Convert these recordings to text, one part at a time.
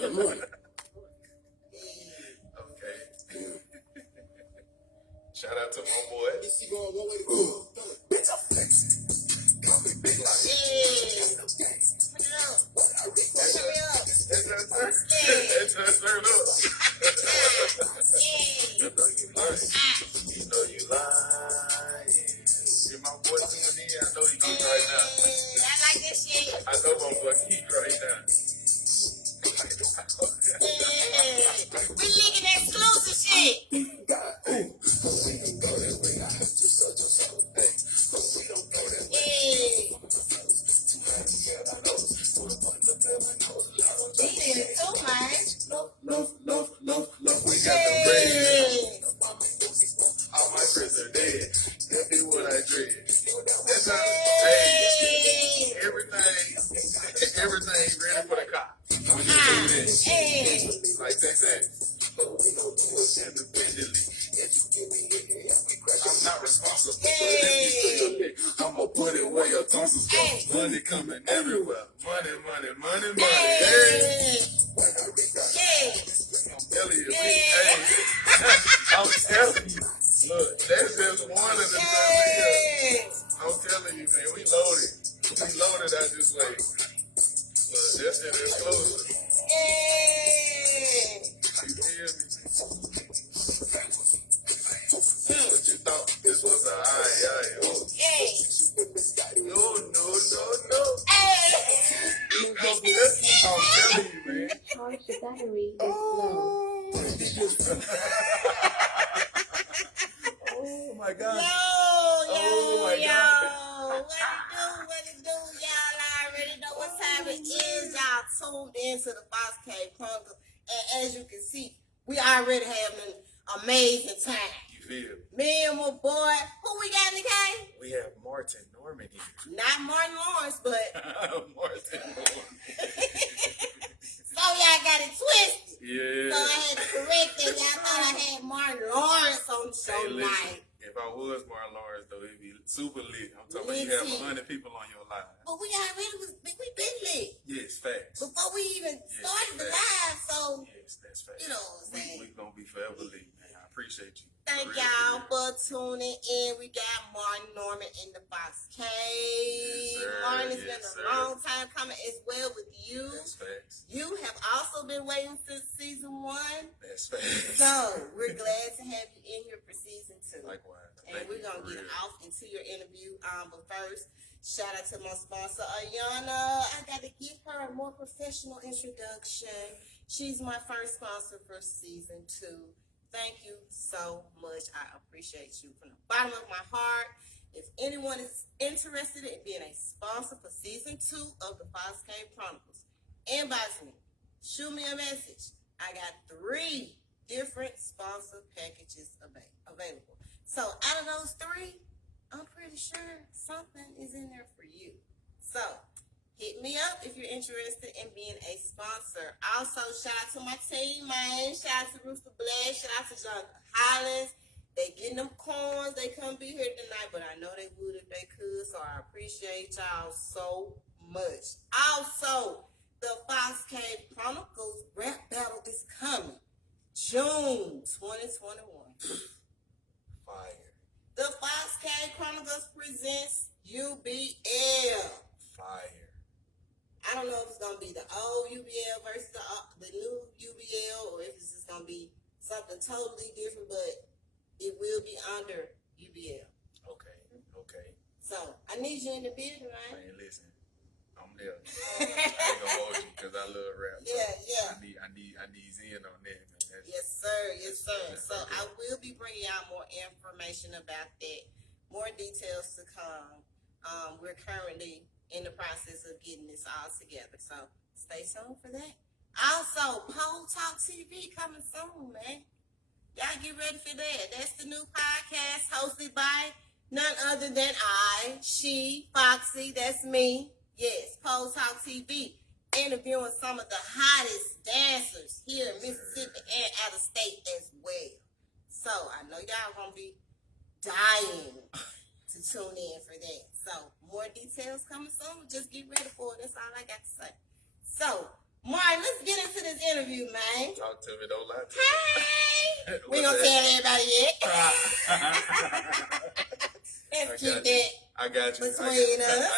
Okay. Shout out to my boy. Big life. That's her turn up. You know you lying. If my boy tuning in, I know he geek right now. I like this shit. I know my boy geek right now. We leaking exclusive shit. We got the radio. All my friends are dead. That be what I dread. That's how, hey, everything ready for the cop. When you do this, like they said, independently. I'm not responsible for it. I'ma put it where your tonsils go. Money coming everywhere. Money. Hey. I'm telling you, hey. I'm telling you. Look, that's just one of the things. I'm telling you, man, we loaded. We loaded out this way. Look, that shit is exclusive. You feel me? But you thought this was a aye. No. I'm telling you, man. Charge the battery is low. Oh my God. Yo, my yo. God. What it do, y'all? I already know what time it is. Y'all tuned into the Boss Cave Chronicles. And as you can see, we already having an amazing time. You feel? Me and my boy, who we got in the game? We have Martin Norman here. Not Martin Lawrence, but Martin Norman. so y'all got it twisted. Yeah. So I had to correct it. Y'all thought I had Martin Lawrence on the show tonight. If I was Martin Lawrence, though, it'd be super lit. I'm talking about you have 100 people on your live. But we been lit. Yes, facts. Before we even started the live, so yes, that's facts. you know what I'm saying. We gonna be forever lit, man. I appreciate you. Thank y'all for tuning in. We got Martin Norman in the Box Cave. Yes, Martin, it's been a long time coming as well with you. That's facts. You have also been waiting since season 1. That's facts. So we're glad to have you in here for season 2. Likewise. And we're gonna get off into your interview. But first, shout out to my sponsor, Ayana. I gotta give her a more professional introduction. She's my first sponsor for season 2. Thank you so much. I appreciate you from the bottom of my heart. If anyone is interested in being a sponsor for season 2 of the Boss Cave Chronicles, inbox me. Shoot me a message. I got 3 different sponsor packages available. So out of those 3, I'm pretty sure something is in there for you. So hit me up if you're interested in being a sponsor. Also, shout out to my team, man. Shout out to Rooster Blast. Shout out to John Hollins. They getting them coins. They couldn't be here tonight, but I know they would if they could. So I appreciate y'all so much. Also, the Fox Cave Chronicles rap battle is coming June 2021. Fire. The Fox Cave Chronicles presents UBL. Fire. I don't know if it's going to be the old UBL versus the new UBL, or if it's just going to be something totally different, but it will be under UBL. Okay. So, I need you in the building, right? Man, listen. I'm there. I ain't gonna hold you because I love rap. So Yeah. I need in on that, man. Yes, sir. So, I will be bringing y'all more information about that. More details to come. We're currently in the process of getting this all together. So stay tuned for that. Also, Pole Talk TV coming soon, man. Y'all get ready for that. That's the new podcast hosted by none other than she, Foxy, that's me. Yes, Pole Talk TV. Interviewing some of the hottest dancers here in Mississippi and out of state as well. So I know y'all gonna be dying to tune in for that. So, more details coming soon. Just get ready for it. That's all I got to say. So, Martin, let's get into this interview. interview, man. Talk to me, don't lie to Hey! me. We gonna tell everybody yet. Let's keep that I got you. between us.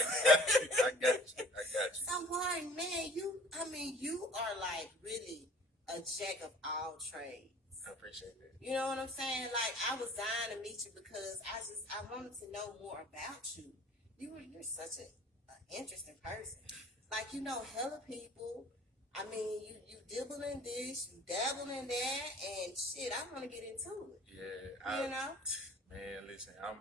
I got you. So, Martin, man, you are like really a jack of all trades. I appreciate that. You know what I'm saying? Like, I was dying to meet you because I wanted to know more about you. You're such an interesting person. Like, you know hella people. I mean, you dibble in this, you dabble in that, and shit, I want to get into it. Yeah. You know? Man, listen, I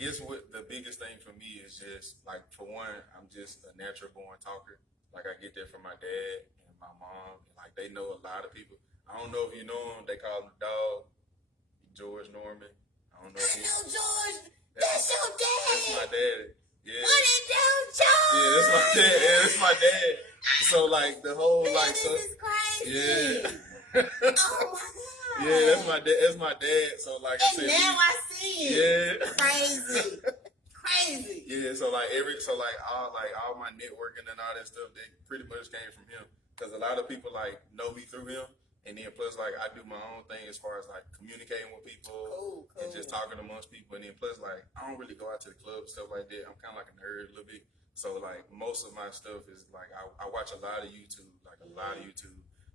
guess what the biggest thing for me is just, like, for one, I'm just a natural born talker. Like, I get that from my dad and my mom. And, like, they know a lot of people. I don't know if you know him. They call him the dog, George Norman. I don't know if I know George. That's your dad. That's my daddy. Yeah. What it do, George? Yeah, that's my dad. Yeah, that's my dad. So, like, the whole, Man, like, this so. is crazy. Yeah. Oh, my God. Yeah, that's my dad. That's my dad. So, like, I said, now I see it. Yeah. Crazy. Yeah, so all my networking and all that stuff, they pretty much came from him. Because a lot of people like know me through him, and then plus like I do my own thing as far as like communicating with people Cool. and just talking amongst people, and then plus like I don't really go out to the club and stuff like that. I'm kind of like a nerd a little bit, so like most of my stuff is like I watch a lot of YouTube,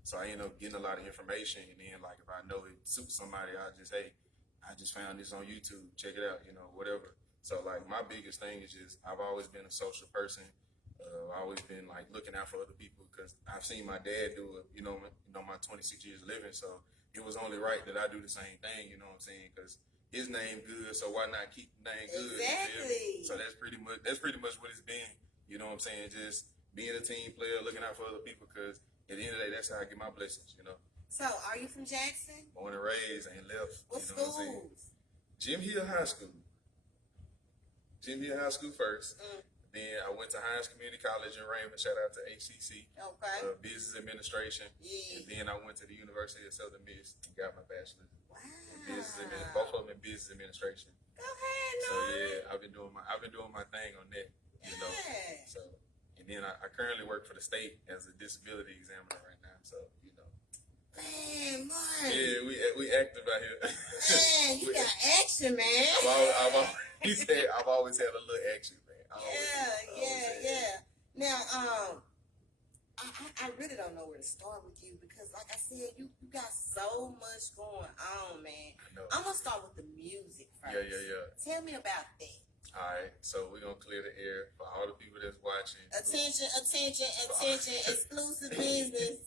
So I end up getting a lot of information, and then like if I know it suits somebody, I just found this on YouTube, check it out, whatever. So like my biggest thing is just I've always been a social person. I've always been like looking out for other people because I've seen my dad do it. My 26 years living, so it was only right that I do the same thing. You know what I'm saying? Because his name good, so why not keep the name good? Exactly. So that's pretty much what it's been. You know what I'm saying? Just being a team player, looking out for other people. Because at the end of the day, that's how I get my blessings. So are you from Jackson? Born and raised, ain't left. What you know schools? What I'm saying? Jim Hill High School. Jim Hill High School first. Then I went to Hines Community College in Raymond. Shout out to HCC. Okay. Business Administration. Yeah. And then I went to the University of Southern Miss and got my bachelor's. Wow. Both of them in business administration. Go ahead, So yeah, I've been doing my thing on that. So and then I currently work for the state as a disability examiner right now. So Man, Mark. Yeah, we active out here. Man, you got action, man. I've always had a little action, man. Yeah. Now, I really don't know where to start with you because, like I said, you got so much going on, man. I know. I'm gonna start with the music first. Yeah. Tell me about that. All right, so we're gonna clear the air for all the people that's watching. Attention, exclusive business.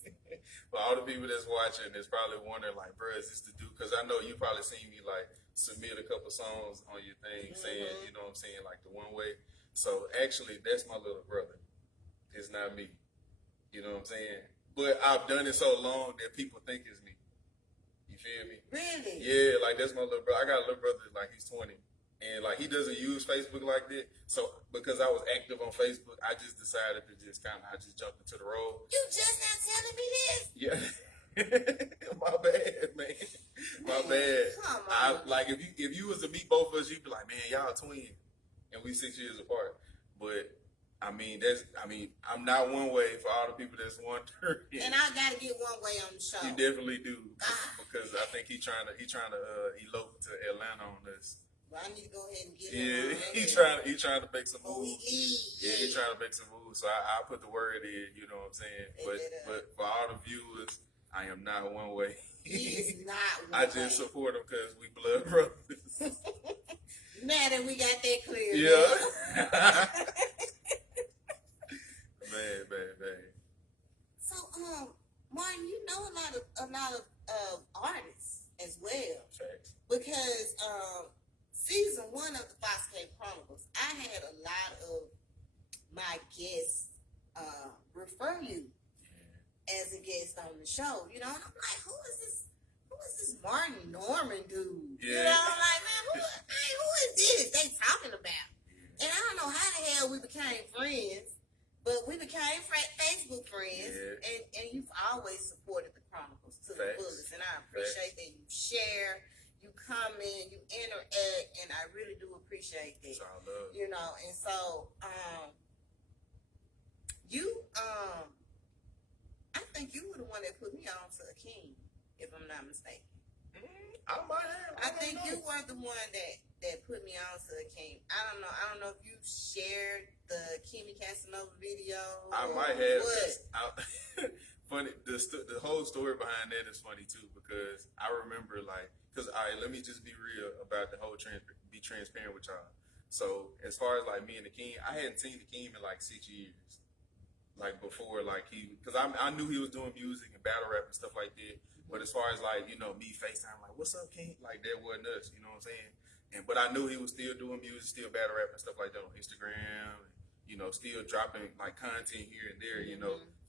For all the people that's watching, that's probably wondering, like, bro, is this the dude? Because I know you probably seen me like submit a couple songs on your thing, saying, you know what I'm saying, like the 1neWay. So actually, that's my little brother. It's not me. You know what I'm saying? But I've done it so long that people think it's me. You feel me? Really? Yeah, like that's my little brother. I got a little brother, like he's 20. And like he doesn't use Facebook like that. So because I was active on Facebook, I just decided to I just jumped into the role. You just not telling me this? Yeah. My bad, man. My bad. Come on. Like if you was to meet both of us, you'd be like, man, y'all twins. And we 6 years apart. But I'm not 1neWay for all the people that's wondering. And I gotta get 1neWay on the show. You definitely do. Because I think he's trying to elope to Atlanta on us. Well, I need to go ahead and get Yeah, him. he trying to make some moves. Yeah, he's trying to make some moves. So I put the word in, you know what I'm saying? But for all the viewers, I am not 1neWay. He's not 1neWay. I just support him because we blood brothers. Now that we got that clear. Yeah. man. So, Martin, you know a lot of artists as well. Facts. Because season 1 of the Fox K Chronicles, I had a lot of my guests refer you as a guest on the show. And I'm like, who is this Martin Norman dude? Yeah. I'm like, man, who is this they talking about? And I don't know how the hell we became friends, but we became Facebook friends, and you've always supported the Chronicles to the fullest, and I appreciate that you share, you comment, you interact, and I really do appreciate that. That's all love. And so, you, I think you were the one that put me on to Akeem, if I'm not mistaken. I might have. I think you were the one that put me on to Akeem. I don't know if you shared the Kimmy Casanova video. I might have. Funny, the whole story behind that is funny too, because I remember because let me just be real about the whole be transparent with y'all. So as far as like me and Akeem, I hadn't seen Akeem in like 6 years. Like before, because I knew he was doing music and battle rap and stuff like that. But as far as me FaceTime, like, what's up, King? Like that wasn't us, you know what I'm saying? But I knew he was still doing music, still battle rap and stuff like that on Instagram, still dropping like content here and there,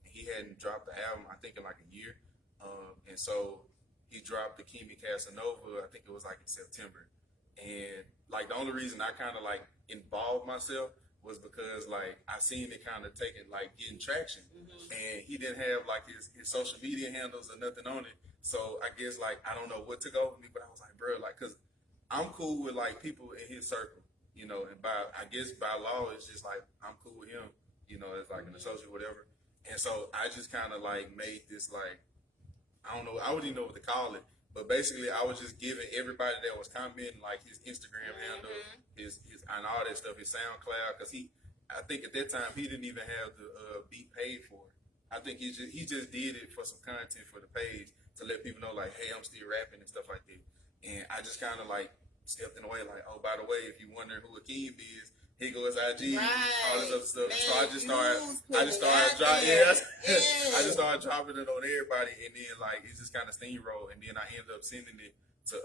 He hadn't dropped the album, I think, in like a year. And so he dropped the Kimmy Casanova, I think it was like in September. And like the only reason I kind of like involved myself was because like I seen it kind of getting traction, and he didn't have like his social media handles or nothing on it. So I guess like I don't know what took over me, but I was like, bro, like, cause I'm cool with like people in his circle, and I guess by law it's just like I'm cool with him, it's like an associate, whatever. And so I just kind of like made this like I don't know, I wouldn't even know what to call it. But basically, I was just giving everybody that was commenting like his Instagram handle, his and all that stuff, his SoundCloud, because I think at that time he didn't even have the beat paid for it. I think he just did it for some content for the page to let people know like, hey, I'm still rapping and stuff like that. And I just kind of like stepped in the way, like, oh, by the way, if you wonder who Akeem is, here goes IG, all this other stuff. Man, so I just started dropping it on everybody, and then like it just kind of steamrolled, and then I ended up sending it to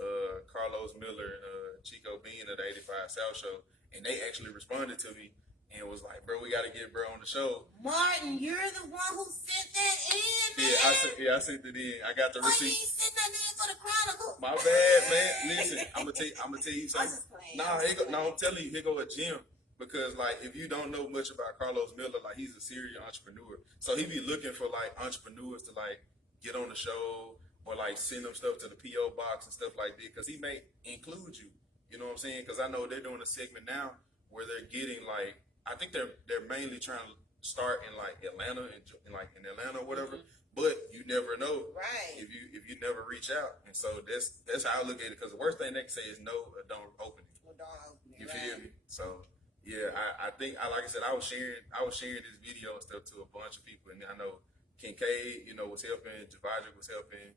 Carlos Miller and Chico Bean of the 85 South Show, and they actually responded to me and was like, bro, we got to get bro on the show. Martin, you're the one who sent that in, man. I sent it in. I got the receipt. You ain't sent that in for the Chronicle. My bad, man. Listen, I'm gonna tell you something. I'm telling you, here go a gem. Because like if you don't know much about Carlos Miller, like he's a serial entrepreneur, so he be looking for like entrepreneurs to like get on the show or like send them stuff to the PO box and stuff like that. Because he may include you, you know what I'm saying? Because I know they're doing a segment now where they're getting like I think they're mainly trying to start in like Atlanta and in Atlanta or whatever. But you never know, right? If you never reach out, and so that's how I look at it. Because the worst thing they can say is no or don't open it. Well, don't open it. You feel me? So. Yeah, I think, like I said, I was sharing this video and stuff to a bunch of people, and I know Kincaid, was helping, Javajic was helping,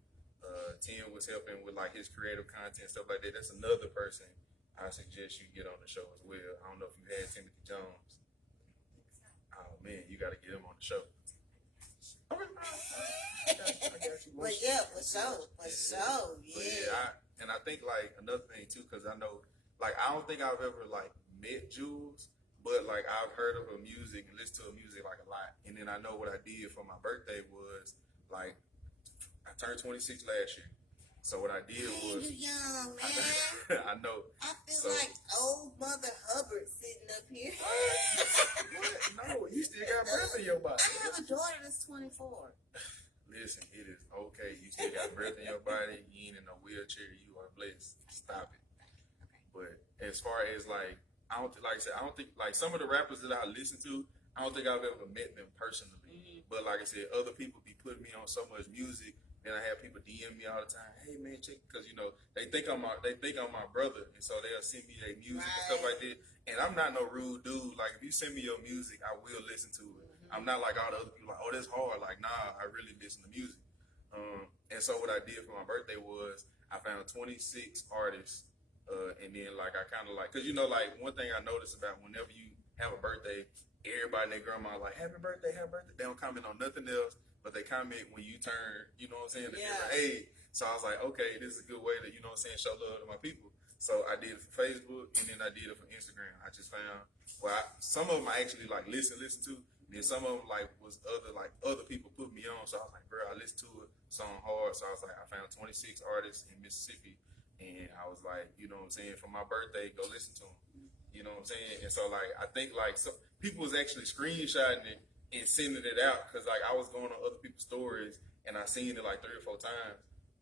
Tim was helping with like his creative content, stuff like that. That's another person I suggest you get on the show as well. I don't know if you had Timothy Jones. Oh man, you got to get him on the show. I got you. But yeah, for sure, yeah. And I think like another thing too, because I know, like I don't think I've ever like met Jules, but like I've heard of her music and listened to her music like a lot. And then I know what I did for my birthday was like I turned 26 last year. So what I did was you young, man. I know. I feel like old Mother Hubbard sitting up here. What? No, you still got breath in your body. I have a daughter that's 24. Listen, it is okay. You still got breath in your body. You ain't in a wheelchair. You are blessed. Stop it. But as far as like I don't think like some of the rappers that I listen to, I don't think I've ever met them personally. But like I said, other people be putting me on so much music. Then I have people DM me all the time. Hey man, check, because they think I'm my brother, and so they'll send me their music and stuff like that. And I'm not no rude dude. Like if you send me your music, I will listen to it. I'm not like all the other people like, oh that's hard. Like nah, I really listen to music. And so what I did for my birthday was I found 26 artists. And then like I kind of like, cause like one thing I noticed about whenever you have a birthday, everybody and their grandma like happy birthday. They don't comment on nothing else, but they comment when you turn, you know what I'm saying, a different age. So I was like, okay, this is a good way to, show love to my people. So I did it for Facebook, and then I did it for Instagram. I just found some of them I actually like listen to, and then some of them like was other people put me on. So I was like, bro, I listened to it song hard. So I was like, I found 26 artists in Mississippi. And I was like, you know what I'm saying, for my birthday, go listen to them. You know what I'm saying? And so, like, I think, like, some people was actually screenshotting it and sending it out because, like, I was going on other people's stories and I seen it, like, 3 or 4 times.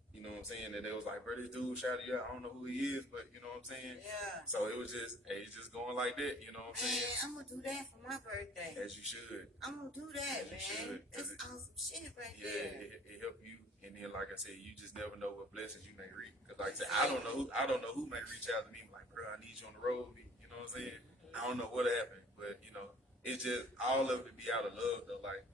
You know what I'm saying? And they was like, bro, this dude shouted you out. I don't know who he is, but you know what I'm saying? Yeah. So it was just, hey, it's just going like that. You know what I'm saying? Man, I'm gonna do that for my birthday. As you should. I'm gonna do that, As you man. should. That's awesome shit right Yeah, there. it helped you. And then, like I said, you just never know what blessings you may reap. Because, like I said, I don't know who may reach out to me like, bro, I need you on the road with me. You know what I'm saying? I don't know what happened, but you know, it's just all of it be out of love though. Like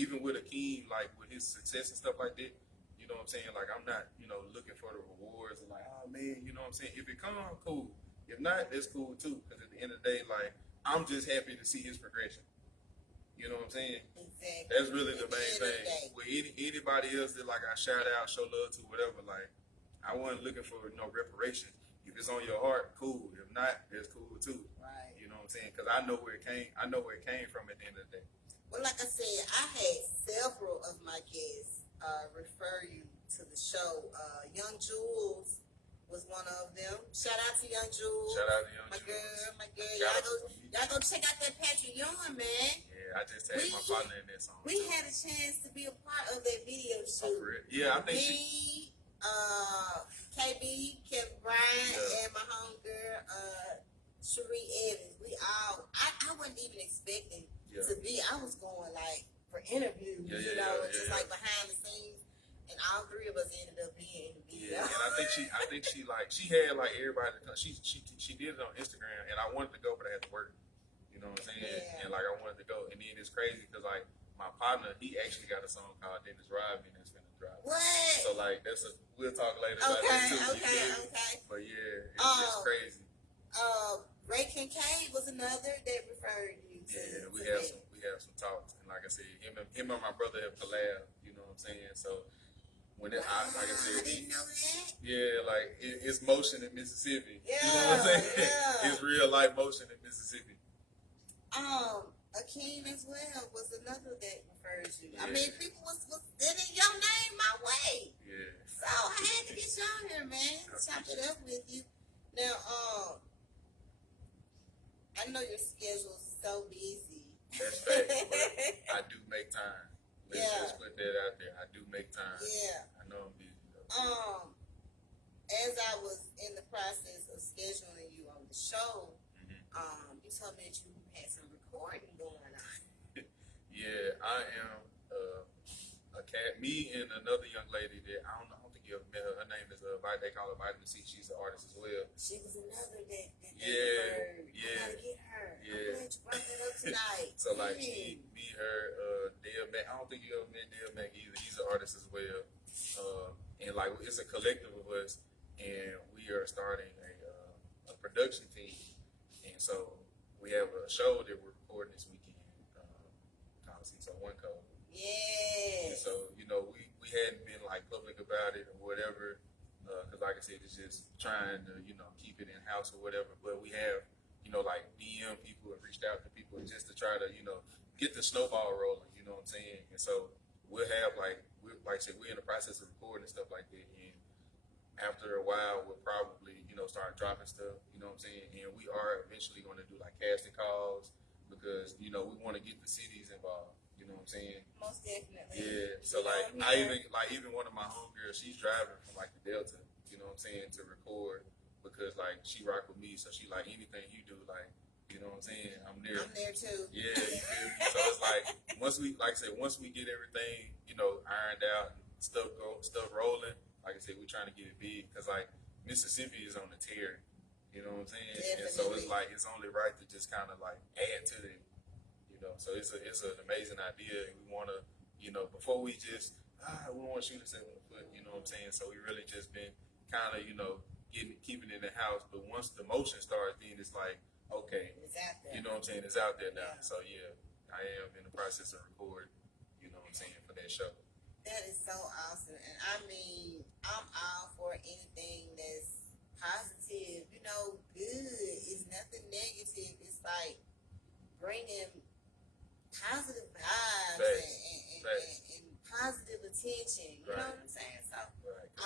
even with Akeem, like with his success and stuff like that. You know what I'm saying? Like, I'm not, looking for the rewards and like, oh man, you know what I'm saying? If it come, cool. If not, that's cool too. Because at the end of the day, like, I'm just happy to see his progression. You know what I'm saying? Exactly. That's really the main thing. With anybody else that like I shout out, show love to, whatever, like, I wasn't looking for no reparation. If it's on your heart, cool. If not, that's cool too. Right. You know what I'm saying? Because I know where it came. I know where it came from at the end of the day. Well, like I said, I had several of my guests refer you to the show. Young Jules was one of them. Shout out to Young Jules. Shout out to Young my Jules. My girl. Y'all go check out that Patrick Young, man. Yeah, I just tagged my partner in that song. We had a chance to be a part of that video shoot. Oh, for real? Yeah, I think KB, Kevin Bryant, and my homegirl, Cherie Evans. We all, I wasn't even expecting to be. I was going like for interviews, just like behind the scenes, and all three of us ended up being in the video. Yeah, and I think she had like everybody to come. She did it on Instagram, and I wanted to go, but I had to work. You know what I'm saying? Yeah. And like I wanted to go, and then it's crazy because like my partner, he actually got a song called "Dennis Ride Me" that's finna drop. What? So like we'll talk later about that too. Okay. But yeah, it's crazy. Ray Kincaid was another that referred you to. Yeah, we have some talks, and like I said, him and my brother have collabed. You know what I'm saying? So when like I said, I didn't know that. Yeah, like it's motion in Mississippi. Yeah, you know what I'm saying? Yeah. It's real life motion in Mississippi. Akeem as well was another that referred you. Yeah. I mean, people was sending your name my way. Yeah. So I had to get you on here, man. Chop it up with you. Now, I know your schedule's so busy. That's fact, but I do make time. Let's just put that out there. I do make time. Yeah. I know I'm busy though. As I was in the process of scheduling you on the show, you told me that you had some recording going on. Yeah, I am a cat. Me and another young lady that I don't think you ever met her. Her name is they call her Vitamin C. She's an artist as well. She was another that Yeah. I gotta get her. Yeah. I'm glad you brought that up tonight. So like me, her, Dale Mack. I don't think you ever met Dale Mack either. He's an artist as well. And like it's a collective of us, and we are starting a production team. And so we have a show that we're recording this weekend called Season 1 Code. Yeah. And so, we hadn't been like public about it or whatever, because like I said, it's just trying to, keep it in house or whatever. But we have, like DM people and reached out to people just to try to, get the snowball rolling, you know what I'm saying? And so we'll have like I said, we're in the process of recording and stuff like that. And after a while, we'll probably, start dropping stuff, you know what I'm saying? And we are eventually going to do like casting calls because, we want to get the cities involved, you know what I'm saying? Most definitely. Yeah. So like, even one of my homegirls, she's driving from like the Delta, you know what I'm saying, to record because like she rock with me. So she like anything you do, like, you know what I'm saying? I'm there. I'm there too. Yeah, you feel me? So it's like once we get everything, ironed out and stuff rolling, like I said, we're trying to get it big because like Mississippi is on the tear, you know what I'm saying? Definitely. And so it's like it's only right to just kind of like add to it, So it's an amazing idea, and we want to, before we just we want to shoot a 7 foot, you know what I'm saying? So we really just been kind of keeping it in the house, but once the motion starts, then it's like okay, it's out there. You know what I'm saying? It's out there now. Yeah. So yeah, I am in the process of recording, you know what I'm saying, for that show. That is so awesome. And I mean, I'm all for anything that's positive, good. It's nothing negative. It's like bringing positive vibes and positive attention. You know what I'm saying? So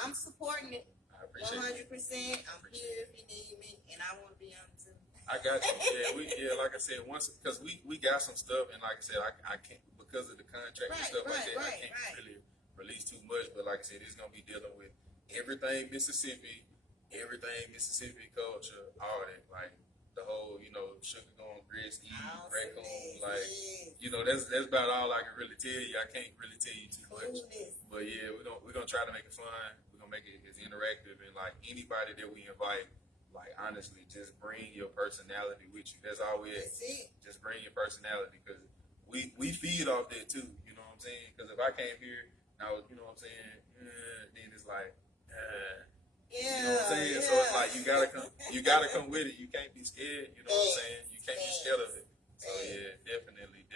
I'm supporting it. I appreciate 100%. I'm here if you need me, and I want to be on too. I got you. Yeah, like I said, because we got some stuff, and like I said, I can't because of the contract and stuff like that. I can't really release too much. much, but like I said, it's gonna be dealing with everything Mississippi culture, all that, like the whole, sugar gone grits, raccoon, like, that's about all I can really tell you. I can't really tell you too much, but yeah, we're gonna try to make it fun. We're gonna make it as interactive, and like anybody that we invite, like honestly, just bring your personality with you. That's all we ask. Just bring your personality, because we feed off that too. You know what I'm saying? Because if I came here, now you know what I'm saying, then it's like. You know what I'm saying? So it's like you gotta come with it. You can't be scared, you know what I'm saying? You can't be scared of it. So yeah, definitely,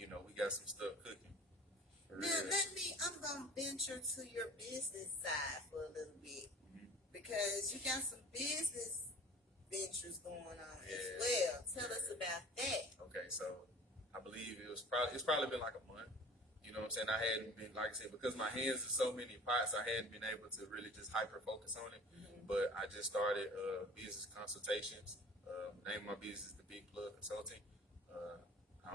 we got some stuff cooking. Now I'm gonna venture to your business side for a little bit, because you got some business ventures going on as well. Tell us about that. Okay, so I believe it's probably been like a month. You know what I'm saying? I hadn't been, like I said, because my hands are so many pots, I hadn't been able to really just hyper focus on it. But I just started business consultations. Name of my business is The Big Plug Consulting. I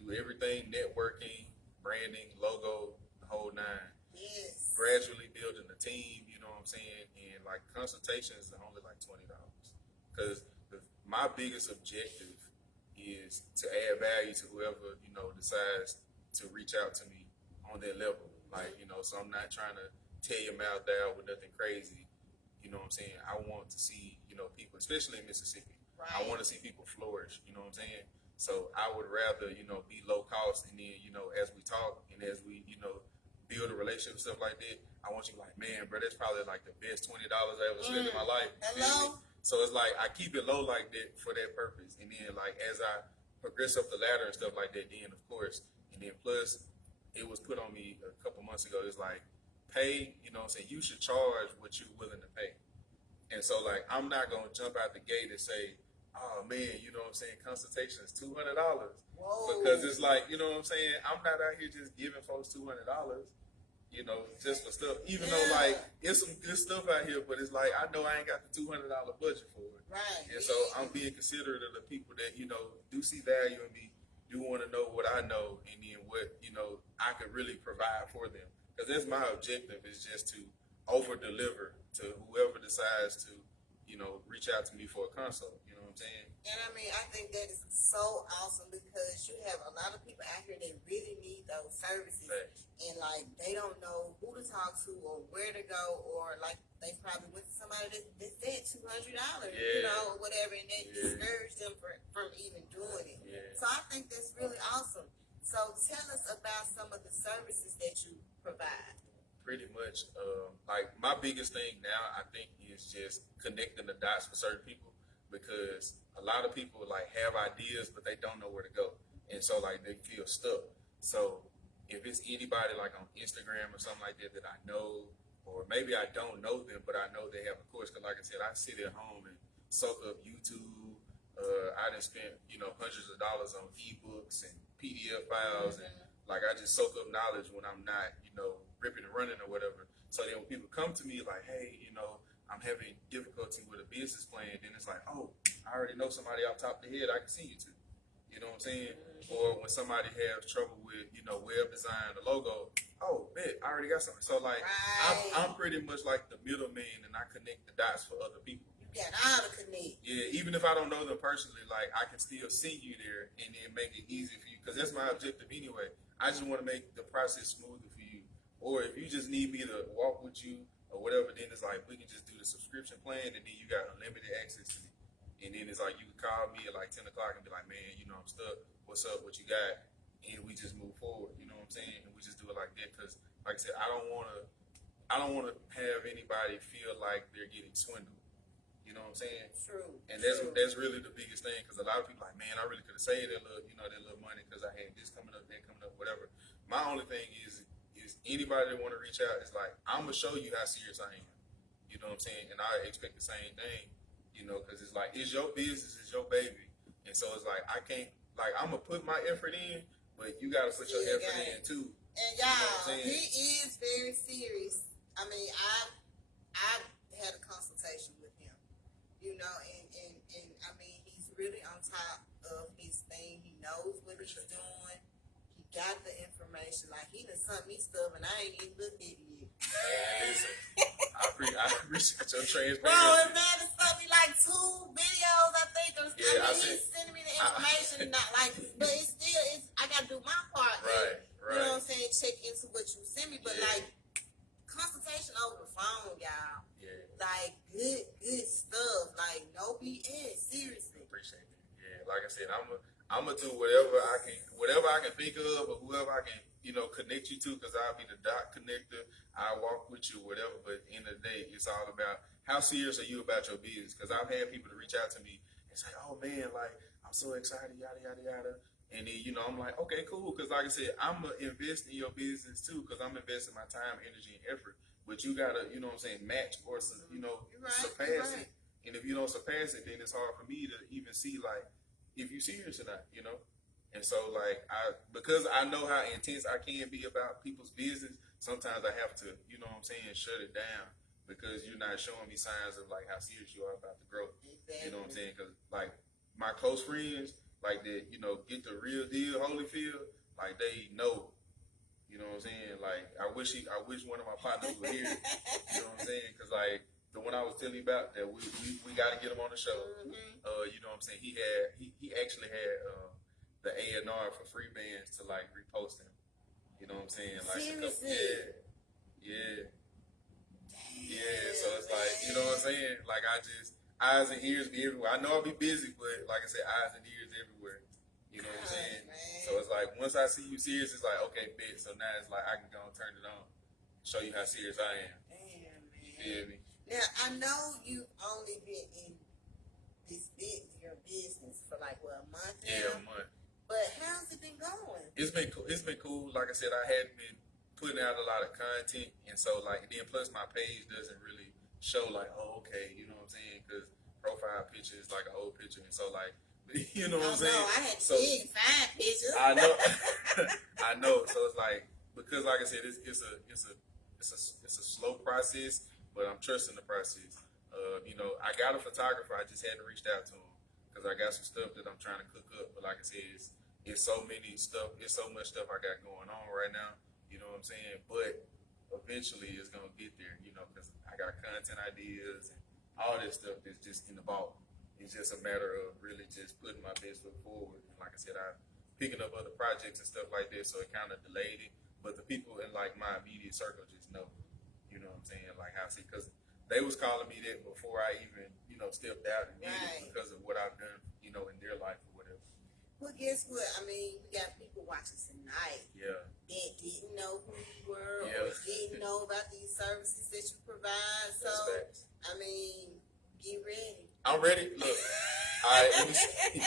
do everything, networking, branding, logo, the whole nine. Yes. Gradually building a team, you know what I'm saying? And like consultations are only like $20. Because my biggest objective is to add value to whoever, decides to reach out to me on that level. Like, so I'm not trying to tear your mouth down with nothing crazy. You know what I'm saying? I want to see, people, especially in Mississippi, right. I want to see people flourish, you know what I'm saying? So I would rather, be low cost, and then, as we talk and as we, build a relationship and stuff like that, I want you like, man, bro, that's probably like the best $20 I ever spent in my life. Hello? So it's like, I keep it low like that for that purpose. And then like, as I progress up the ladder and stuff like that, then of course, and then plus, it was put on me a couple months ago. It's like, pay, you should charge what you're willing to pay. And so, like, I'm not going to jump out the gate and say, oh, man, consultation is $200. Whoa. Because it's like, I'm saying? I'm not out here just giving folks $200, just for stuff. Even though, like, it's some good stuff out here, but it's like, I know I ain't got the $200 budget for it. Right. And so, I'm being considerate of the people that, do see value in me, do want to know what I know, and then what, I could really provide for them. Because that's my objective, is just to over-deliver to whoever decides to, reach out to me for a consult. You know what I'm saying? And I think that is so awesome, because you have a lot of people out here that really need those services. Thanks. And like, they don't know who to talk to or where to go, or like they probably went to somebody that said $200, or whatever, and that discouraged them from even doing it. Yeah. So I think that's really awesome. So tell us about some of the services that you provide. Pretty much, like my biggest thing now, I think, is just connecting the dots for certain people, because a lot of people like have ideas, but they don't know where to go, and so like they feel stuck. So if it's anybody like on Instagram or something like that that I know, or maybe I don't know them, but I know they have a course, because like I said, I sit at home and soak up YouTube. I done spent hundreds of dollars on ebooks and PDF files, and like I just soak up knowledge when I'm not ripping and running or whatever. So then when people come to me like, hey, I'm having difficulty with a business plan, then it's like, oh, I already know somebody off the top of the head I can send you to. You know what I'm saying? Or when somebody has trouble with, web design, the logo, oh, bet, I already got something. So like, I'm pretty much like the middleman, and I connect the dots for other people. You got all the connect. Yeah, even if I don't know them personally, like I can still send you there and then make it easy for you, because that's my objective anyway. I just want to make the process smoother for you. Or if you just need me to walk with you or whatever, then it's like we can just do the subscription plan, and then you got unlimited access to me. And then it's like you can call me at like 10 o'clock and be like, man, I'm stuck. What's up? What you got? And we just move forward. You know what I'm saying? And we just do it like that, because, like I said, I don't want to have anybody feel like they're getting swindled. You know what I'm saying? True. And that's really the biggest thing, because a lot of people are like, man, I really could have saved that little money because I had this coming up, that coming up, whatever. My only thing is anybody that want to reach out is like, I'm gonna show you how serious I am. You know what I'm saying? And I expect the same thing. Because it's like, it's your business, it's your baby, and so it's like I can't, like, I'm gonna put my effort in, but you gotta put your effort in too. And y'all, he is very serious. I've had a consultation with him, and he's really on top of his thing. He knows what he's doing. He got the information. Like, he done sent me stuff and I ain't even looked at it yet. Man, listen, I appreciate your transparency. Bro, and man, it sent me like 2 videos, I think. He's sending me the information, not like, but I gotta do my part. Right. You know what I'm saying? Check into what you send me, but like, consultation over the phone, y'all. Yeah. Like, good stuff. Like, no BS. Seriously. Appreciate it. Yeah, like I said, I'm gonna do whatever I can think of, or whoever I can, connect you to, because I'll be the dot connector. I'll walk with you, whatever. But at the end of the day, it's all about how serious are you about your business. Because I've had people to reach out to me and say, "Oh man, like I'm so excited, yada yada yada." And then I'm like, "Okay, cool," because like I said, I'm gonna invest in your business too, because I'm investing my time, energy, and effort. But you gotta, match or surpass it. And if you don't surpass it, then it's hard for me to even see like if you're serious or not, And so like because I know how intense I can be about people's business, sometimes I have to, shut it down because you're not showing me signs of like how serious you are about the growth. Exactly. You know what I'm saying? Because like my close friends, like that, get the real deal, Holyfield, like they know. You know what I'm saying? Like I wish one of my partners was here. You know what I'm saying? Because like the one I was telling you about, that we got to get him on the show. Mm-hmm. You know what I'm saying? He actually had the A&R for free bands to like repost him. You know what I'm saying? Like seriously? Yeah. So it's like, you know what I'm saying? Like I just eyes and ears be everywhere. I know I'll be busy, but like I said, eyes and ears everywhere. You know what I'm saying? Man. So it's like once I see you serious, it's like okay, bet. So now it's like I can go and turn it on, show you how serious I am. Damn, man. You feel me? Now I know you've only been in your business for like what, a month now? Yeah, a month. But how's it been going? It's been cool. It's been cool. Like I said, I hadn't been putting out a lot of content, and so like then plus my page doesn't really show like, oh okay, you know what I'm saying? Because profile picture is like an old picture, and so like. You know what I'm saying? I had big fine pictures. I know, I know. So it's like because, like I said, it's a slow process, but I'm trusting the process. I got a photographer. I just hadn't reached out to him because I got some stuff that I'm trying to cook up. But like I said, it's so many stuff. It's so much stuff I got going on right now. You know what I'm saying? But eventually, it's gonna get there. Because I got content ideas and all this stuff is just in the vault. It's just a matter of really just putting my best foot forward. And like I said, I'm picking up other projects and stuff like that, so it kind of delayed it. But the people in like my immediate circle just know, you know what I'm saying? Like how I see, because they was calling me that before I even, stepped out and did it because of what I've done, in their life or whatever. Well, guess what? I mean, we got people watching tonight. Yeah. That didn't know who you were Yeah. or didn't know about these services that you provide. So, That's facts. I mean, get ready. I'm ready. Look, all right, let me see.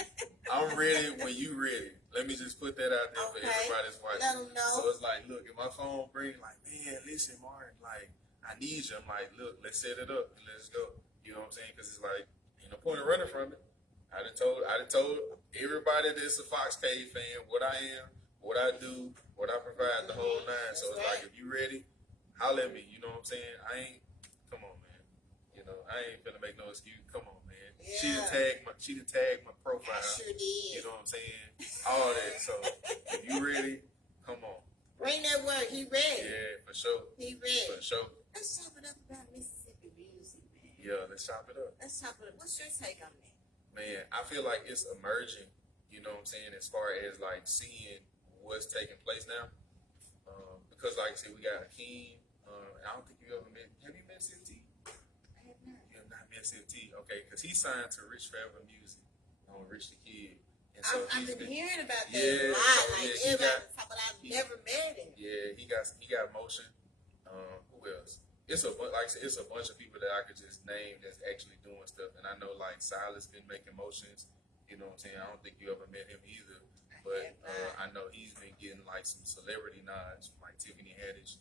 I'm ready when you ready. Let me just put that out there for everybody that's watching. Let them know. So it's like, look, if my phone rings, like, man, listen, Martin, like, I need you. I'm like, look, let's set it up and let's go. You know what I'm saying? Because it's like, ain't no point in running from it. I done told everybody that's a Fox Cave fan what I am, what I do, what I provide, the whole nine. So it's like, if you ready, holler at me. You know what I'm saying? Come on, man. I ain't finna make no excuse. Come on, man. Yeah. She done tagged my profile. I sure did. You know what I'm saying? All that. So if you ready, come on. Bring that work. He ready. Yeah, for sure. He ready. For sure. Let's chop it up about Mississippi music, man. Yeah, let's chop it up. What's your take on that? Man, I feel like it's emerging, you know what I'm saying, as far as like seeing what's taking place now. Because like I said, we got Akeem. I don't think you ever met. Have you met CFT? I have not. You have not met CFT, okay? Because he signed to Rich Forever Music on Rich the Kid. And so I've been hearing about that yeah, a lot. so like yeah, everybody, but I've never met him. Yeah, he got motion. Who else? It's like I said, it's a bunch of people that I could just name that's actually doing stuff. And I know like Silas been making motions. You know what I'm saying? I don't think you ever met him either. But I know he's been getting like some celebrity nods from like Tiffany Haddish,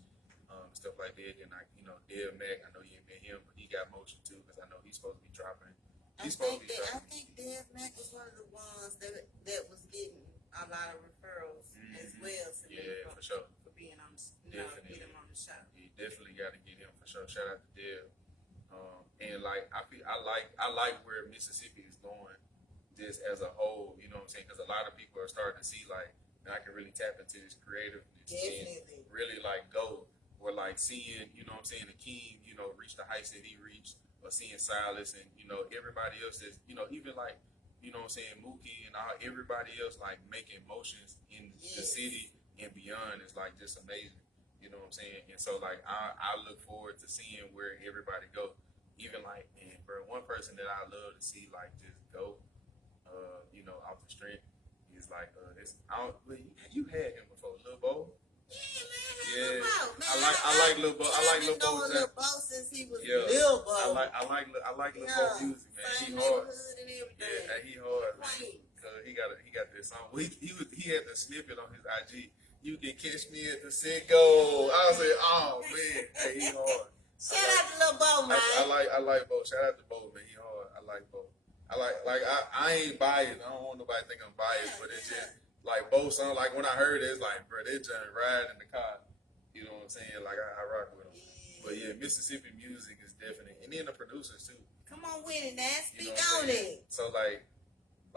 stuff like that. And like Dev Mac, I know you ain't met him, but he got motion too because I know he's supposed to be dropping. I think Dev Mac was one of the ones that was getting a lot of referrals as well. To me for sure. For being on, definitely. get him on the show. You definitely got to get him for sure. Shout out to Dev. And like I like where Mississippi is going, just as a whole. You know what I'm saying? Because a lot of people are starting to see like, and I can really tap into this creative Definitely. and really like go. Or like seeing, you know what I'm saying, Akeem, you know, reach the heights that he reached, or seeing Silas and, you know, everybody else that's, you know, even like, you know what I'm saying, Mookie and all, everybody else like making motions in the city and beyond is like just amazing. You know what I'm saying? And so like I look forward to seeing where everybody go. Even like, man, bro, one person that I love to see like just go, you know, off the strength is like you had him before, Lil Bo. Yeah, I like Lil Bo. I like Lil Bo. Lil Bo since he was Yeah. Lil Bo. I like Lil Bo music, man. He hard. And Yeah, he hard, man. Cause he got this song. He had the snippet on his IG. You can catch me at the Cinco. I was like, oh man, hey, he hard. Shout out to Lil Bo, man. I like Bo. Shout out to Bo, man. He hard. I like Bo. I ain't biased. I don't want nobody to think I'm biased, but it's just like Bo song. Like when I heard it, it's like, bro, they just ride in the car. You know what I'm saying? Like I rock with them. But yeah, Mississippi music is definitely, and then the producers too. Come on with it, man. Speak on it. So like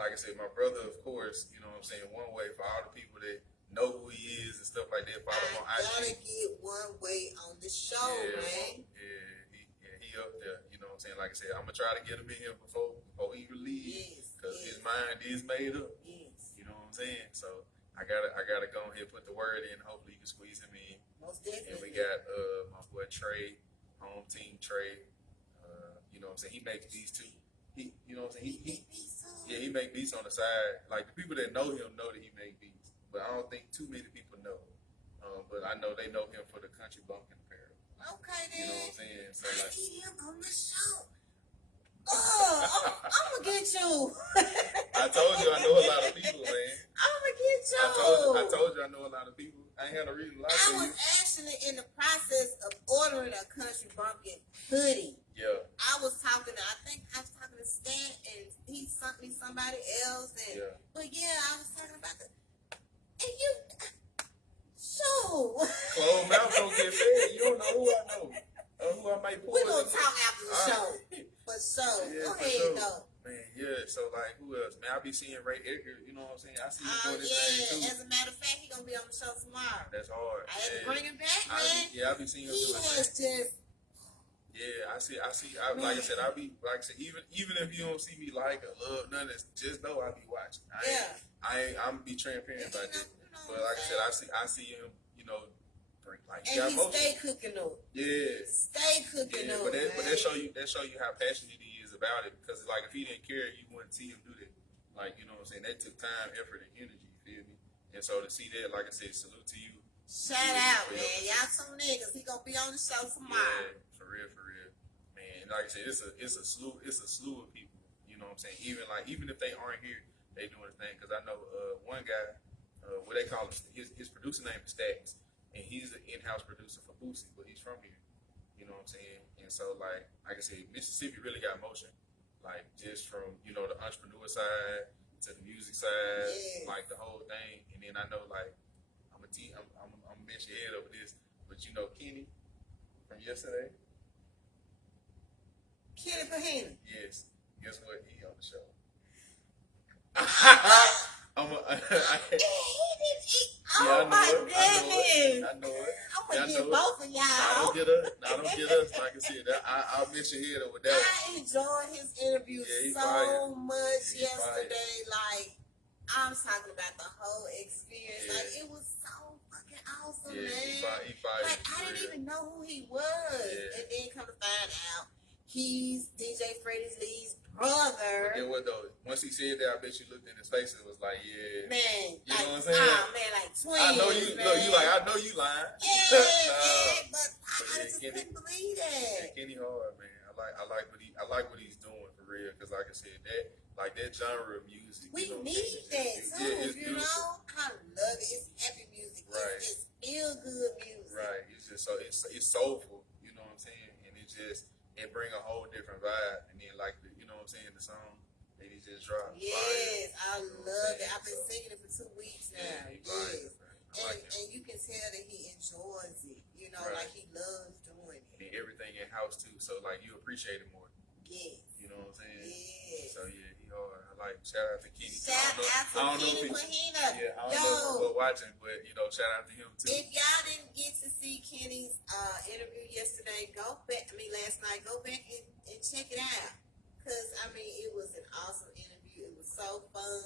I said, my brother, of course, you know what I'm saying, 1neWay, for all the people that know who he is and stuff like that, follow him on IG. Gotta get 1neWay on the show, man. Yeah, he up there. You know what I'm saying? Like I said, I'm gonna try to get him in here before he leaves, because his mind is made up. Yes. You know what I'm saying? So I gotta go ahead and put the word in. Hopefully you can squeeze him in. Most definitely. And we got my boy Trey, home team Trey. You know what I'm saying? He makes beats too. You know what I'm saying? He make beats on the side. Like the people that know him know that he make beats, but I don't think too many people know. But I know they know him for the country bumpkin apparel. Okay, then. You know what I'm saying? So I like, need him on the show. I'm gonna get you. I told you I know a lot of people, man. I'm gonna get you. I told you I know a lot of people. I ain't had no reason to lie to you. I was actually in the process of ordering a country bumpkin hoodie. Yeah. I was talking to Stan, and he sent me somebody else. And, yeah. But yeah, I was talking about and you, so. Closed mouth don't get fed. You don't know who I know. Who I might pull. We're going to talk after the show. For sure. Yeah, Go ahead, though. Man, yeah, so like, who else? Man, I be seeing Ray Edgar, you know what I'm saying? I see him doing this thing too. As a matter of fact, he gonna be on the show tomorrow. That's hard. I had to bring him back, man. I be seeing him doing that. Yeah, I see. Like I said, even if you don't see me like or love none of this, just know I be watching. I'm be transparent about this. But like I said, I see him, you know, like and he stay cooking up. Yeah. Stay cooking up. But that show you how passionate he is about it, because like if he didn't care, you wouldn't see him do that. Like, you know what I'm saying? That took time, effort, and energy, you feel me? And so to see that, like I said, salute to you. Shout out, man. Y'all some niggas. He gonna be on the show tomorrow. Yeah, for real. Man, like I said, it's a slew of people. You know what I'm saying? Even if they aren't here, they doing the thing. Because I know one guy, what they call him, his producer name is Stacks, and he's an in-house producer for Boosie, but he's from here. You know what I'm saying? And so like I said, Mississippi really got motion. Like just from, you know, the entrepreneur side to the music side, like the whole thing. And then I know like I'm gonna mess your head over this, but you know Kenny from yesterday. Kenny Pahina. Yes. Guess what? He on the show. I'm gonna get both of y'all. I don't get us. Like I said, I'll miss your head over that. I enjoyed his interview so much yesterday. Like, I'm talking about the whole experience. Yeah. Like, it was so fucking awesome, man. He fired. Like, I didn't even know who he was. Yeah. And then come to find out, he's DJ Freddie Lee's brother. But then what though? Once he said that, I bet you looked in his face and was like, yeah. Man. You know what I'm saying? Man, like twins. I know you, man. look, you like, I know you lying. Yeah, but I just couldn't believe that. Yeah, Kenny hard, man. I like what he's doing for real. Cause like I said, that genre of music. We you know, need that too, you know? I love it. It's happy music. Right. It's feel good music. Right. It's just so it's soulful, you know what I'm saying? And it bring a whole different vibe. And then like you know what I'm saying, the song that he just dropped. Yes, fire, I love it. I've been singing it for 2 weeks now. Yeah, and you can tell that he enjoys it. You know, like he loves doing it. And everything in house too. So like you appreciate it more. Yes. You know what I'm saying? Yes. So yeah, he hard. I like shout out to Kenny. Shout out to Kenny Wahina. Yeah, I don't know if we're watching, but shout out to him too. If y'all didn't get to see Kenny's interview yesterday, last night, go back and check it out. Cause it was an awesome interview. It was so fun.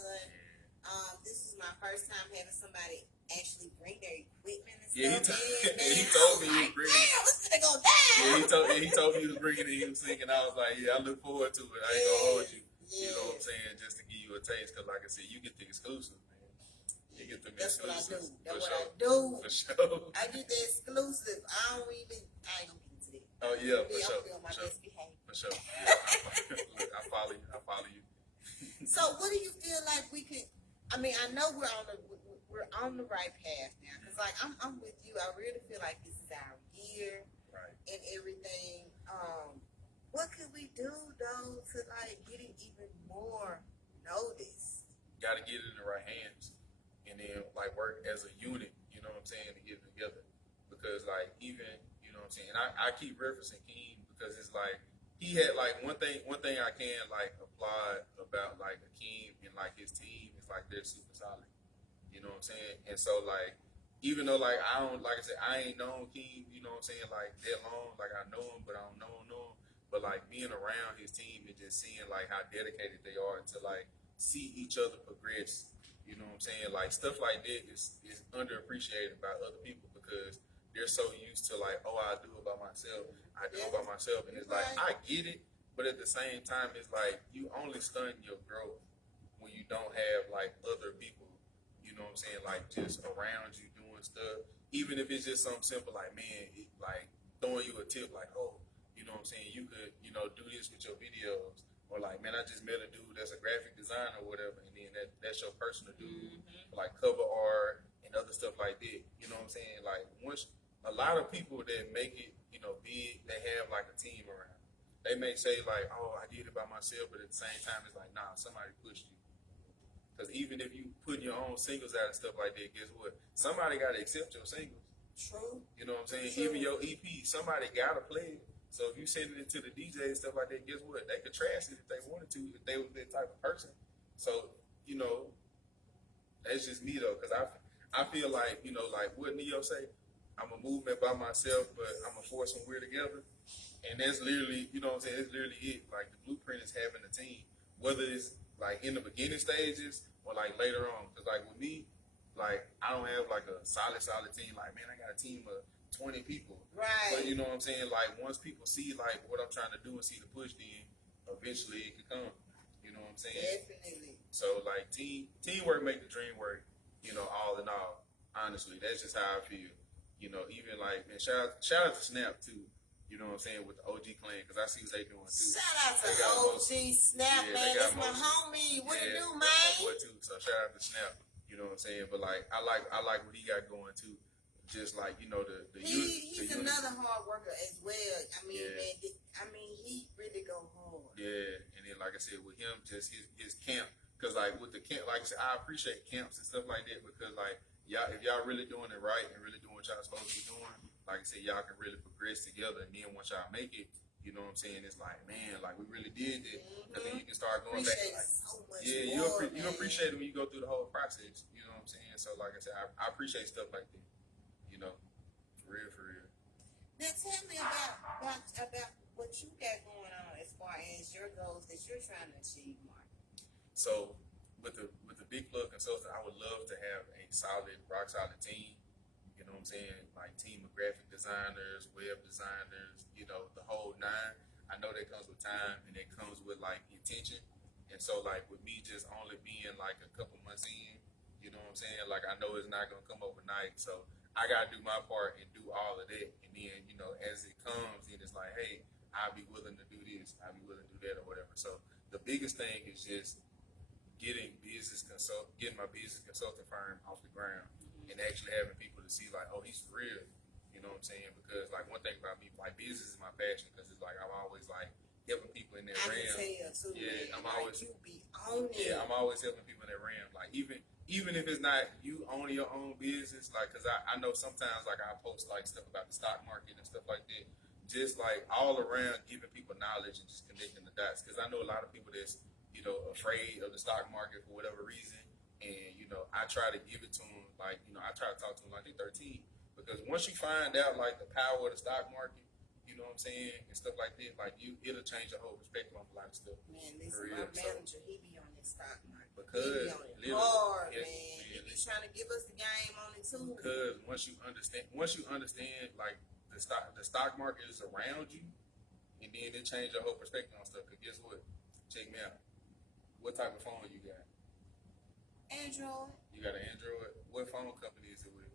This is my first time having somebody actually bring their equipment and stuff. He told me he was bringing it. Damn, it's gonna go down. Yeah, he told me he was bringing it. He was singing. I was like, I look forward to it. I ain't gonna hold you. You know what I'm saying? Just to give you a taste, because like I said, you get the exclusive, man. You get the exclusive. That's what I do. For sure. I get the exclusive. I ain't gonna get into that. Oh yeah, for sure. I'm my best behavior. For sure. Yeah, look, I follow you. So what do you feel like we could? I know we're on the right path now. Cause I'm with you. I really feel like this is our year, right? And everything. What could we do though to get it even more noticed? Got to get it in the right hands, and then work as a unit. You know what I'm saying, to get it together. Because even what I'm saying, I keep referencing Akeem because it's he had one thing I can applaud about Akeem and his team is they're super solid. You know what I'm saying? And so even though I don't I said I ain't known Akeem, you know what I'm saying, that long, I know him but I don't know him. But being around his team and just seeing how dedicated they are to see each other progress. You know what I'm saying? Stuff like that is underappreciated by other people because they're so used to I do it by myself. I do it by myself. And it's I get it, but at the same time, it's you only stunt your growth when you don't have other people, you know what I'm saying, just around you doing stuff. Even if it's just something simple throwing you a tip oh, you know what I'm saying, you could, do this with your videos. Or man, I just met a dude that's a graphic designer or whatever, and then that's your personal dude, cover art and other stuff like that. You know what I'm saying? Once a lot of people that make it, big, they have a team around. They may say oh, I did it by myself, but at the same time, it's nah, somebody pushed you. Because even if you put your own singles out and stuff like that, guess what? Somebody got to accept your singles. True. You know what I'm saying? True. Even your EP, somebody got to play it. So if you send it to the DJ and stuff like that, guess what? They could trash it if they wanted to, if they were that type of person. So, that's just me though, because I feel what 1neWay say, I'm a movement by myself, but I'm a force when we're together. And that's literally, you know what I'm saying, it's literally it. The blueprint is having a team, whether it's in the beginning stages or later on. Because with me, I don't have a solid team. Man, I got a team of 20 people. Right. But you know what I'm saying? Once people see what I'm trying to do and see the push, then eventually it can come. You know what I'm saying? Definitely. So teamwork make the dream work, all in all. Honestly, that's just how I feel. Even man, shout out to Snap too. You know what I'm saying, with the OG clan, because I see what they doing too. Shout out to OG Snap, man. That's my homie. What it do, man? Too. So shout out to Snap. You know what I'm saying? But I like what he got going too. Just the he's another hard worker as well. Man, he really go hard. Yeah, and then like I said, with him, just his camp, because with the camp, like I said, I appreciate camps and stuff like that because y'all, if y'all really doing it right and really doing what y'all supposed to be doing, like I said, y'all can really progress together. And then once y'all make it, you know what I'm saying, it's man, we really did it. Because then you can start going back. So much you appreciate it when you go through the whole process. You know what I'm saying? So like I said, I appreciate stuff like that. For real. Now tell me about what you got going on as far as your goals that you're trying to achieve, Mark. So with the Big Plug Consultant, I would love to have a rock solid team. You know what I'm saying? Team of graphic designers, web designers, the whole nine. I know that comes with time and it comes with intention. And so with me just only being a couple months in, you know what I'm saying? I know it's not gonna come overnight. So I gotta do my part and do all of that. And then, as it comes, then it's hey, I'll be willing to do this, I'll be willing to do that or whatever. So the biggest thing is just getting my business consulting firm off the ground and actually having people to see oh, he's for real. You know what I'm saying? Because one thing about me, business is my passion because it's I'm always helping people in their realm. Too, yeah, man. I'm always you be on it. Yeah, I'm always helping people in their realm. Even if it's not you owning your own business, because I know sometimes I post stuff about the stock market and stuff like that, just all around giving people knowledge and just connecting the dots. Because I know a lot of people that's afraid of the stock market for whatever reason. And, I try to give it to them, like, I try to talk to them like they're 13. Because once you find out, like, the power of the stock market, you know what I'm saying, and stuff like that, like, it'll change your whole perspective on a lot of stuff. Man, listen, my manager, he be on this stock market. Because, he be on it hard, man. He be trying to give us the game on it, too. Because once you understand, like, the stock market is around you, and then it change your whole perspective on stuff. Because guess what? Check me out. What type of phone you got? Android. You got an Android? What phone company is it with?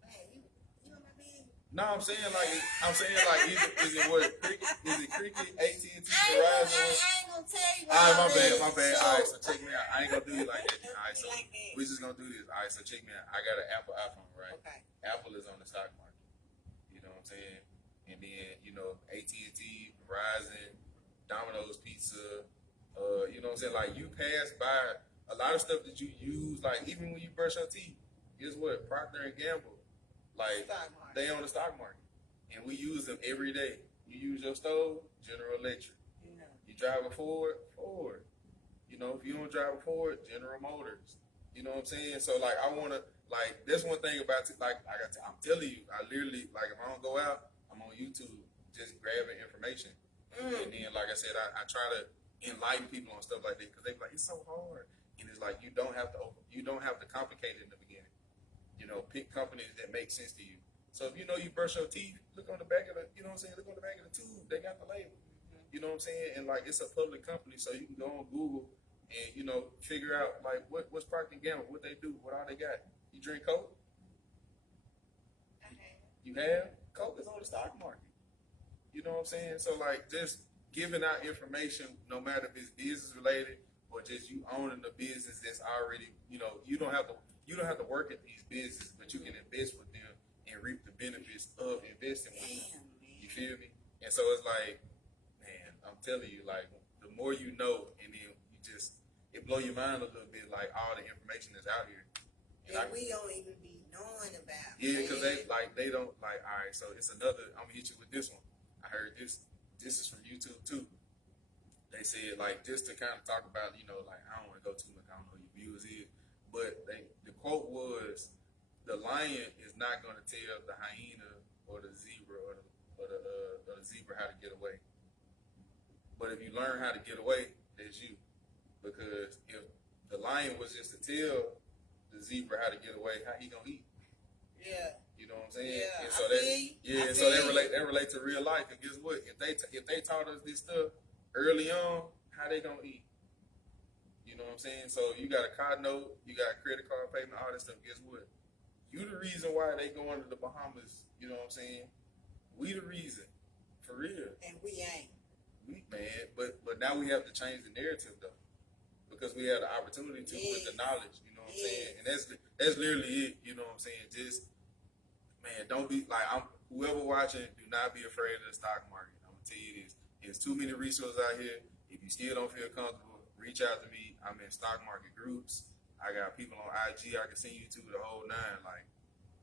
Man, you know my man. No, I'm saying like is it what? Is it Cricket, AT&T, Verizon? I ain't gonna tell you. All right, my bad. All right, so check me out. I ain't gonna do it like that. All right, so we just gonna do this. All right, so check me out. I got an Apple iPhone, right? Okay. Apple is on the stock market. You know what I'm saying? And then AT&T, Verizon, Domino's Pizza. You know what I'm saying? Like you pass by a lot of stuff that you use, like even when you brush your teeth. Guess what? Procter and Gamble, like they on the stock market, and we use them every day. You use your stove, General Electric. Yeah. You drive a Ford. If you don't drive a Ford, General Motors. You know what I'm saying? So like I wanna like that's one thing about it. Like I'm telling you, I literally like if I don't go out, I'm on YouTube just grabbing information, and then like I said, I try to enlighten people on stuff like that because they be like it's so hard, and it's like you don't have to complicate it in the beginning. Pick companies that make sense to you. So if you brush your teeth, look on the back of the look on the back of the tube. They got the label. You know what I'm saying? And like it's a public company, so you can go on Google and figure out like what's Procter and Gamble, what they do, what all they got. You drink Coke? You have? Coke is on the stock market. You know what I'm saying? So like just giving out information, no matter if it's business related or just you owning the business that's already, you don't have to work at these businesses, but you can invest with them and reap the benefits of investing with them. You feel me? And so it's like, man, I'm telling you, like the more you know, and then it blow your mind a little bit, like all the information that's out here. And we don't even be knowing about. Yeah, because they don't like. All right, so it's another. I'm gonna hit you with this one. I heard this. This is from YouTube too. They said like just to kind of talk about like I don't want to go too much. I don't know who your viewers is, but the quote was the lion is not going to tell the hyena or the zebra or the zebra how to get away. But if you learn how to get away, that's you. Because if the lion was just to tell the zebra how to get away, how he gonna eat? Yeah. You know what I'm saying? Yeah. And so that relate to real life. And guess what? If they taught us this stuff early on, how they gonna eat? You know what I'm saying? So you got a car note, you got a credit card payment, all that stuff. Guess what? You the reason why they going to the Bahamas. You know what I'm saying? We the reason, for real. And we ain't. We mad, but now we have to change the narrative though. Because we have the opportunity to with the knowledge, you know what I'm saying? And that's literally it, you know what I'm saying? Just, man, don't be, like, whoever watching, do not be afraid of the stock market. I'm going to tell you this. There's too many resources out here. If you still don't feel comfortable, reach out to me. I'm in stock market groups. I got people on IG I can send you to the whole nine. Like,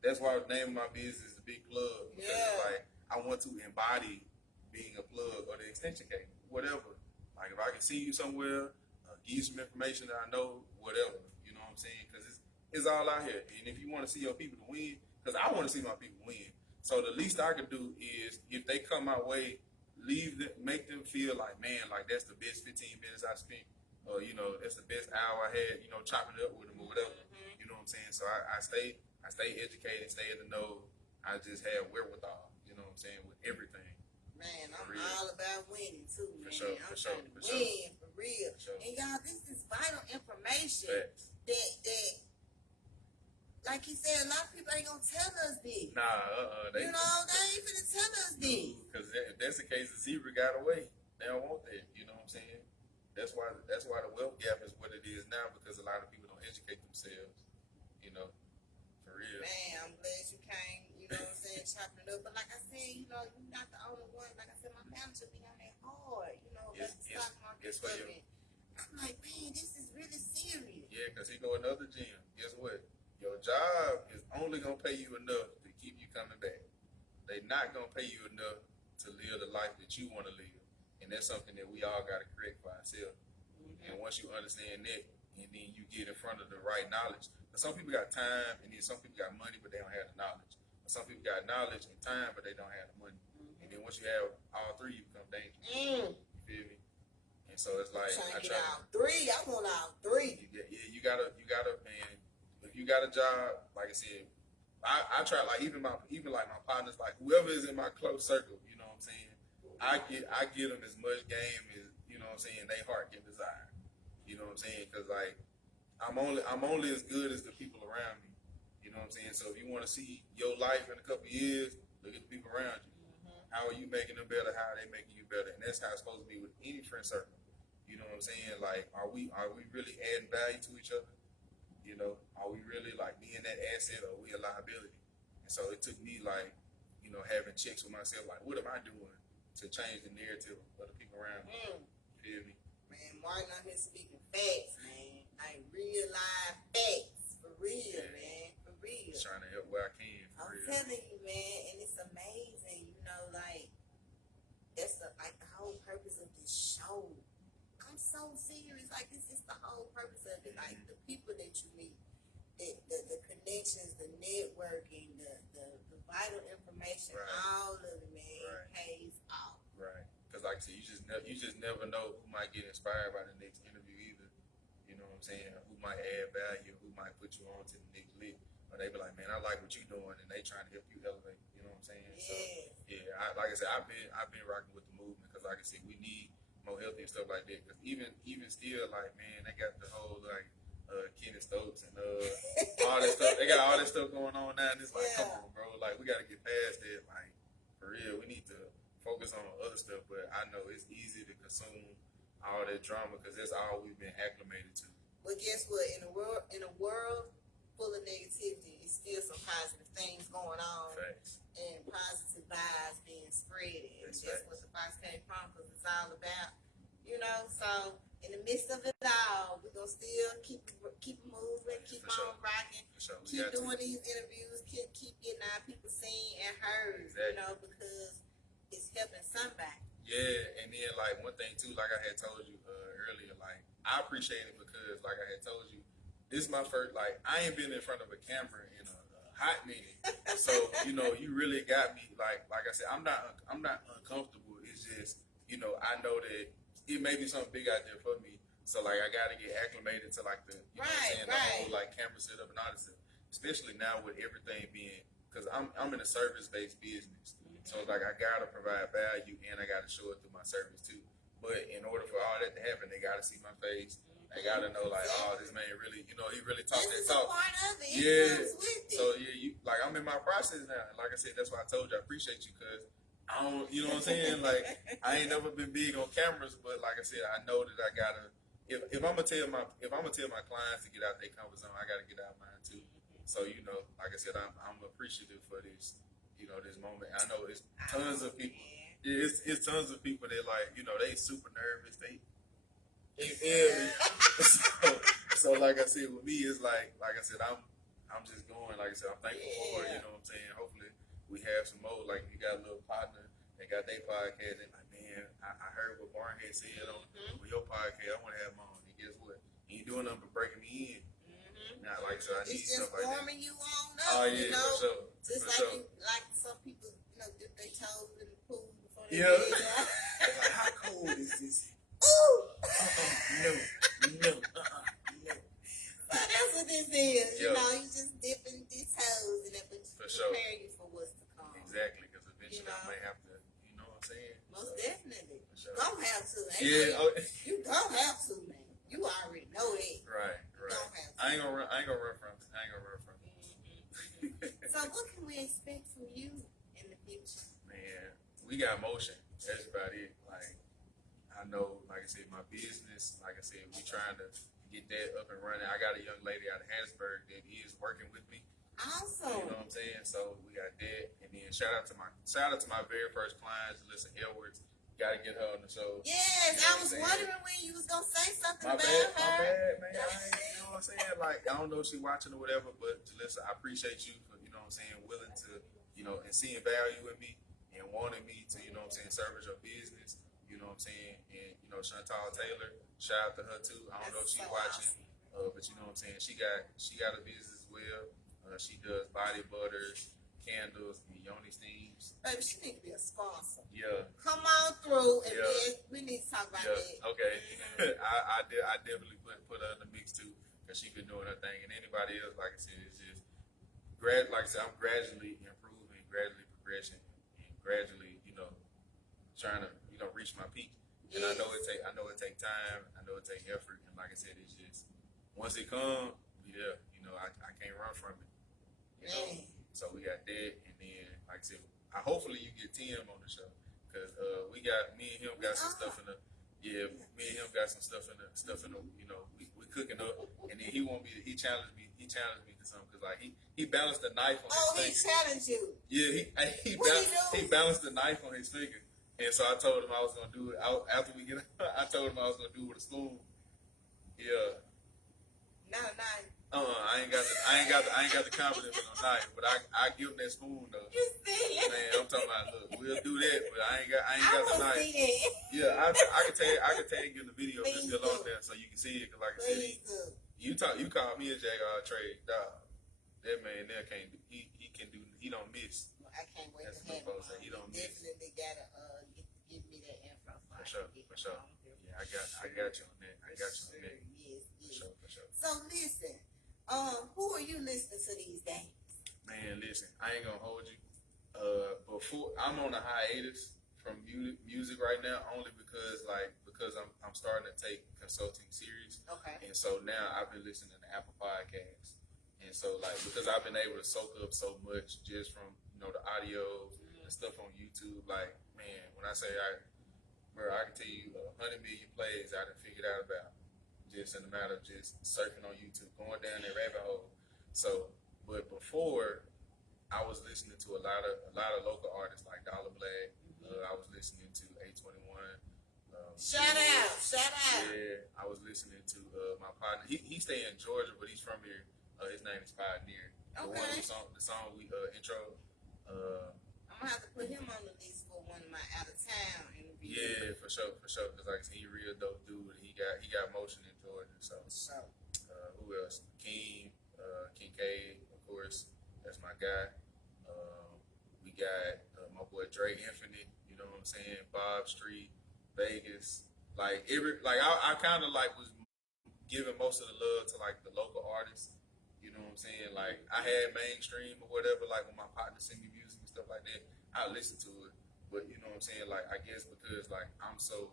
that's why the name of my business is The Big Plug. Because, like, I want to embody being a plug or the extension cable, whatever. Like, if I can see you somewhere, give you some information that I know, whatever. You know what I'm saying? Because it's all out here. And if you want to see your people to win, because I want to see my people win. So the least I can do is, if they come my way, make them feel like, man, like that's the best 15 minutes I spent. Or, that's the best hour I had, chopping it up with them or whatever. You know what I'm saying? So I stay educated, stay in the know. I just have wherewithal, you know what I'm saying, with everything. Man, I'm all about winning too, man. For sure. Win, for real. And y'all, this is vital information that, like you said, a lot of people ain't gonna tell us this. Nah, they ain't gonna tell us this. Because if that's the case, the zebra got away. They don't want that. You know what I'm saying? That's why the wealth gap is what it is now, because a lot of people don't educate themselves. For real. Man, I'm glad you came. You know what I'm saying? Chopping it up. But like I said, you're not the only one. Like I said, my manager be on that hard. About the stock market stuff. I'm like, man, this is really serious. Yeah, because he go another gym. Guess what? Your job is only gonna pay you enough to keep you coming back. They not gonna pay you enough to live the life that you want to live, and that's something that we all gotta correct for ourselves. And once you understand that, and then you get in front of the right knowledge. Some people got time, and then some people got money, but they don't have the knowledge. Some people got knowledge and time, but they don't have the money. And then once you have all three, you become dangerous. You feel me? And so it's like I try all three. I want all three. You gotta, man. If you got a job, like I said, I try even like my partners, like whoever is in my close circle. You know what I'm saying? I get them as much game as they heart can desire. You know what I'm saying? Because like I'm only as good as the people around me. You know what I'm saying? So if you want to see your life in a couple of years, look at the people around you. How are you making them better? How are they making you better? And that's how it's supposed to be with any friend circle. You know what I'm saying? Like, are we really adding value to each other? You know, are we really like being that asset, or are we a liability? And so it took me like, having checks with myself, like, what am I doing to change the narrative of the people around me? You feel me? Man, Martin out here speaking facts, man. Like real life facts. For real, man. For real. Just trying to help where I can. I'm telling you, man, and it's amazing, like that's the whole purpose of this show. I'm so serious. Like this is the whole purpose of it. Like the people that you meet, the connections, the networking, the vital information, all of it, man, pays off. Right. Because like I said, you just never know who might get inspired by the next interview either. You know what I'm saying? Who might add value, who might put you on to the next lick. Or they be like, man, I like what you're doing, and they trying to help you elevate. You know what I'm saying? Yeah. So, yeah. Like I said, I've been rocking with the movement because, like I said, we need more healthy and stuff like that. Because even still, like, man, they got the whole like Kenny Stokes and all that stuff. They got all that stuff going on now, and it's like, come on, bro. Like, we got to get past that. Like, for real, we need to focus on other stuff. But I know it's easy to consume all that drama because that's all we've been acclimated to. But guess what? In a world full of negativity, it's still some positive things going on. Facts. And positive vibes being spread. And that's what the Fox came from, because it's all about, so in the midst of it all, we're going to still keep moving, keep on rocking, keep doing these interviews, keep getting our people seen and heard, because it's helping somebody. Yeah, and then like one thing too, like I had told you earlier, like I appreciate it because like I had told you, this is my first, like I ain't been in front of a camera in a hot minute. So, you really got me like I said, I'm not uncomfortable. It's just, I know that it may be something big out there for me. So like I gotta get acclimated to like the the whole like camera setup and all this stuff. Especially now with everything being, because I'm in a service-based business. So like I gotta provide value and I gotta show it through my service too. But in order for all that to happen, they gotta see my face. They gotta know like, oh, this man really, he really talks that talk. Part of it. Yeah. So yeah, like I'm in my process now. And like I said, that's why I told you I appreciate you because I don't, you know what I'm saying? Like I ain't never been big on cameras, but like I said, I know that I gotta. If I'm gonna tell my clients to get out their comfort zone, I gotta get out mine too. So like I said, I'm appreciative for this. This moment. I know it's tons of people. Yeah, it's tons of people that like, they super nervous. You feel me? so like I said, with me, it's like I said, I'm just going. Like I said, I'm thankful for it. You know what I'm saying? Hopefully, we have some more. Like you got a little partner. They got their podcast. And like, man, I heard what Barnhead said on your podcast. I want to have them on. And guess what? He ain't doing nothing but breaking me in. Now, like I said, I need stuff like that. It's just warming you on up. Oh yeah, for sure. Just for like like some people, dip their toes in the pool before they get out. Like, how cold is this? Ooh. No. So that's what this is. You just dipping these toes and that would prepare you for what's to come. Exactly, because eventually I may have to, what I'm saying? Most definitely. Sure. You don't have to. You don't have to, man. You already know it. Right. I ain't gonna run from it. So what can we expect from you in the future? Man, we got motion. That's about it. Like, I know, like I said, my business, like I said, we trying to get that up and running. I got a young lady out of Hattiesburg that is working with me. Awesome. You know what I'm saying? So we got that. And then shout out to my very first client, Alyssa Edwards. Got to get her on the show. Yes, I was wondering when you was going to say something about her. My bad, man. You know what I'm saying? Like, I don't know if she's watching or whatever, but Alyssa, I appreciate you for, willing to, and seeing value in me and wanting me to, service your business. You know what I'm saying? And you know, Chantal Taylor, shout out to her too. I don't know if she's watching, but you know what I'm saying. She got a business as well. She does body butters, candles, and yoni steams. Baby, she need to be a sponsor. Yeah. Come on through, and then we need to talk about that. Okay. I definitely put her in the mix too, because she been doing her thing. And anybody else, like I said, it's just like I said, I'm gradually improving, gradually progressing, and gradually, you know, trying to, you know, reach my peak. And I know it take time. I know it take effort. And like I said, it's just once it comes, we there. You know, I can't run from it. You know, so we got that, and then like I said, hopefully you get Tim on the show, because me and him got some stuff in the me and him got some stuff in the you know, we cooking up, and then he challenged me to something, because like he balanced the knife on his finger. He challenged you. Yeah, he balanced the knife on his finger, and so I told him I was gonna do it after we get. I told him I was gonna do it with a spoon. Yeah. Not a knife. I ain't got the confidence in a knife, but I give him that spoon though. You see it? Man, I'm talking about, look, we'll do that, but I ain't got the knife. See that. Yeah, I can tag you in the video that's still on there, so you can see it. Cause like I said, you called me a JR trade dog. That man there can't do. He don't miss. I can't wait That's to have him. he don't miss. Definitely gotta give me that info. For sure. Yeah, I got you on that. Yes. For sure. So listen, who are you listening to these days? Man, listen, I ain't gonna hold you. Before I'm on a hiatus from music right now, only because I'm starting to take consulting serious. Okay. And so now I've been listening to Apple Podcasts, and so like because I've been able to soak up so much just from, you know, the audio and stuff on YouTube. Like, man, when I say I can tell you 100 million plays I done figured out about just in a matter of just surfing on YouTube, going down that rabbit hole. So, but before, I was listening to a lot of local artists like Dollar Black. I was listening to A21. Shout out. Yeah, I was listening to my partner. He stay in Georgia, but he's from here. His name is Pioneer. Okay. The song we intro. I'm gonna have to put him on the list for one of my out of town interviews. Yeah, for sure. Because like I said, he a real dope dude. He got motion in Georgia. So who else? Akeem, Kincaid, of course. That's my guy. We got my boy Dre Infinite. You know what I'm saying? Bob Street, Vegas. I kind of like was giving most of the love to like the local artists. You know what I'm saying? Like I had mainstream or whatever. Like when my partner send me music and stuff like that, I listen to it. But you know what I'm saying? Like I guess because like I'm so,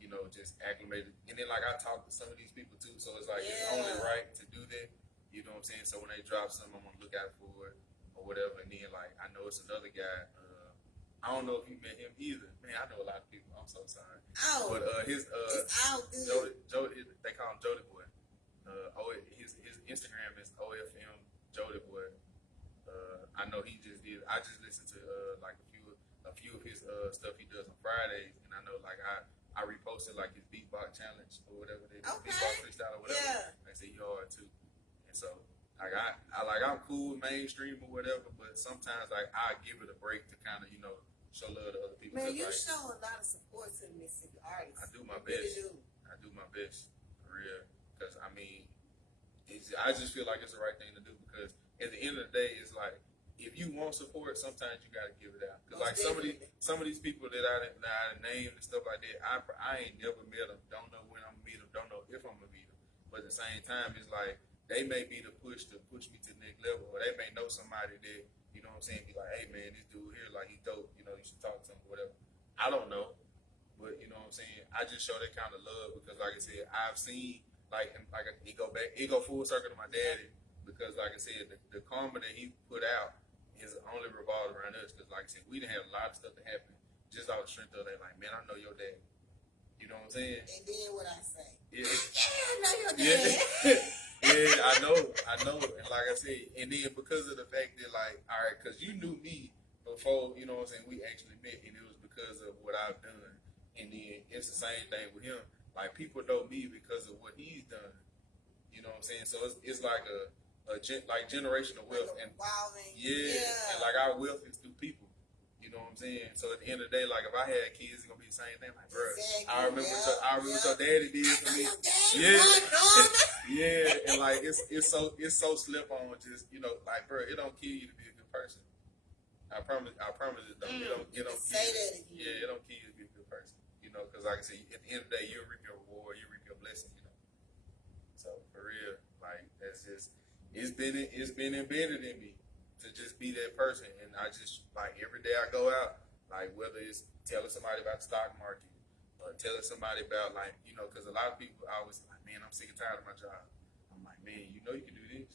you know, just acclimated, and then like I talk to some of these people too, so it's like it's only right to do that. You know what I'm saying? So when they drop something, I'm gonna look out for it or whatever. And then like I know it's another guy. I don't know if you met him either. Man, I know a lot of people. I'm so sorry. Oh, but his it's all good. Jody, they call him Jody Boy. His Instagram is OFM Jody Boy. I know he just did. I just listened to like a few of his stuff he does on Fridays, and I know like I reposted like his beatbox challenge or whatever they do, beatbox freestyle or whatever. Yeah. They say he hard too, and so like I'm cool with mainstream or whatever, but sometimes like I give it a break to kind of, you know, show love to other people. Man, you like, show a lot of support to the Mississippi artists. I do my Really best. do. I do my best, for real. Because I mean, I just feel like it's the right thing to do. Because at the end of the day, it's like if you want support, sometimes you gotta give it out. Because like some of these people that I named and stuff like that, I ain't never met them. Don't know when I'm gonna meet them. Don't know if I'm gonna meet them. But at the same time, it's like they may be the push to push me to the next level, or they may know somebody that, you know what I'm saying, be like, hey man, this dude here, like, he dope, you know, you should talk to him or whatever. I don't know, but you know what I'm saying, I just show that kind of love because, like I said, I've seen, it go full circle to my daddy, because like I said, the karma that he put out is only revolved around us, because like I said, we done had a lot of stuff that happened just off the strength of that, like, man, I know your dad. You know what I'm saying? And then what I say? Yeah. I know your dad. Yeah, I know. And like I said, and then because of the fact that, like, all right, because you knew me before, you know what I'm saying, we actually met, and it was because of what I've done. And then it's the same thing with him. Like, people know me because of what he's done. You know what I'm saying? So it's like generational wealth. And evolving. yeah, and like our wealth is through people. You know what I'm saying? So at the end of the day, like if I had kids, it's gonna be the same thing. Like, bro, Exactly. I remember what your daddy did for me. Yeah, and like it's so slip on. Just like bro, it don't kill you to be a good person. I promise it don't. It don't say that again. Yeah, it don't kill you to be a good person. Because like I said, at the end of the day, you'll reap your reward, you reap your blessing. So for real, like that's just it's been embedded in me to just be that person, and I just like every day I go out, like whether it's telling somebody about the stock market or telling somebody about because a lot of people always like, man, I'm sick and tired of my job. I'm like, man, you can do this,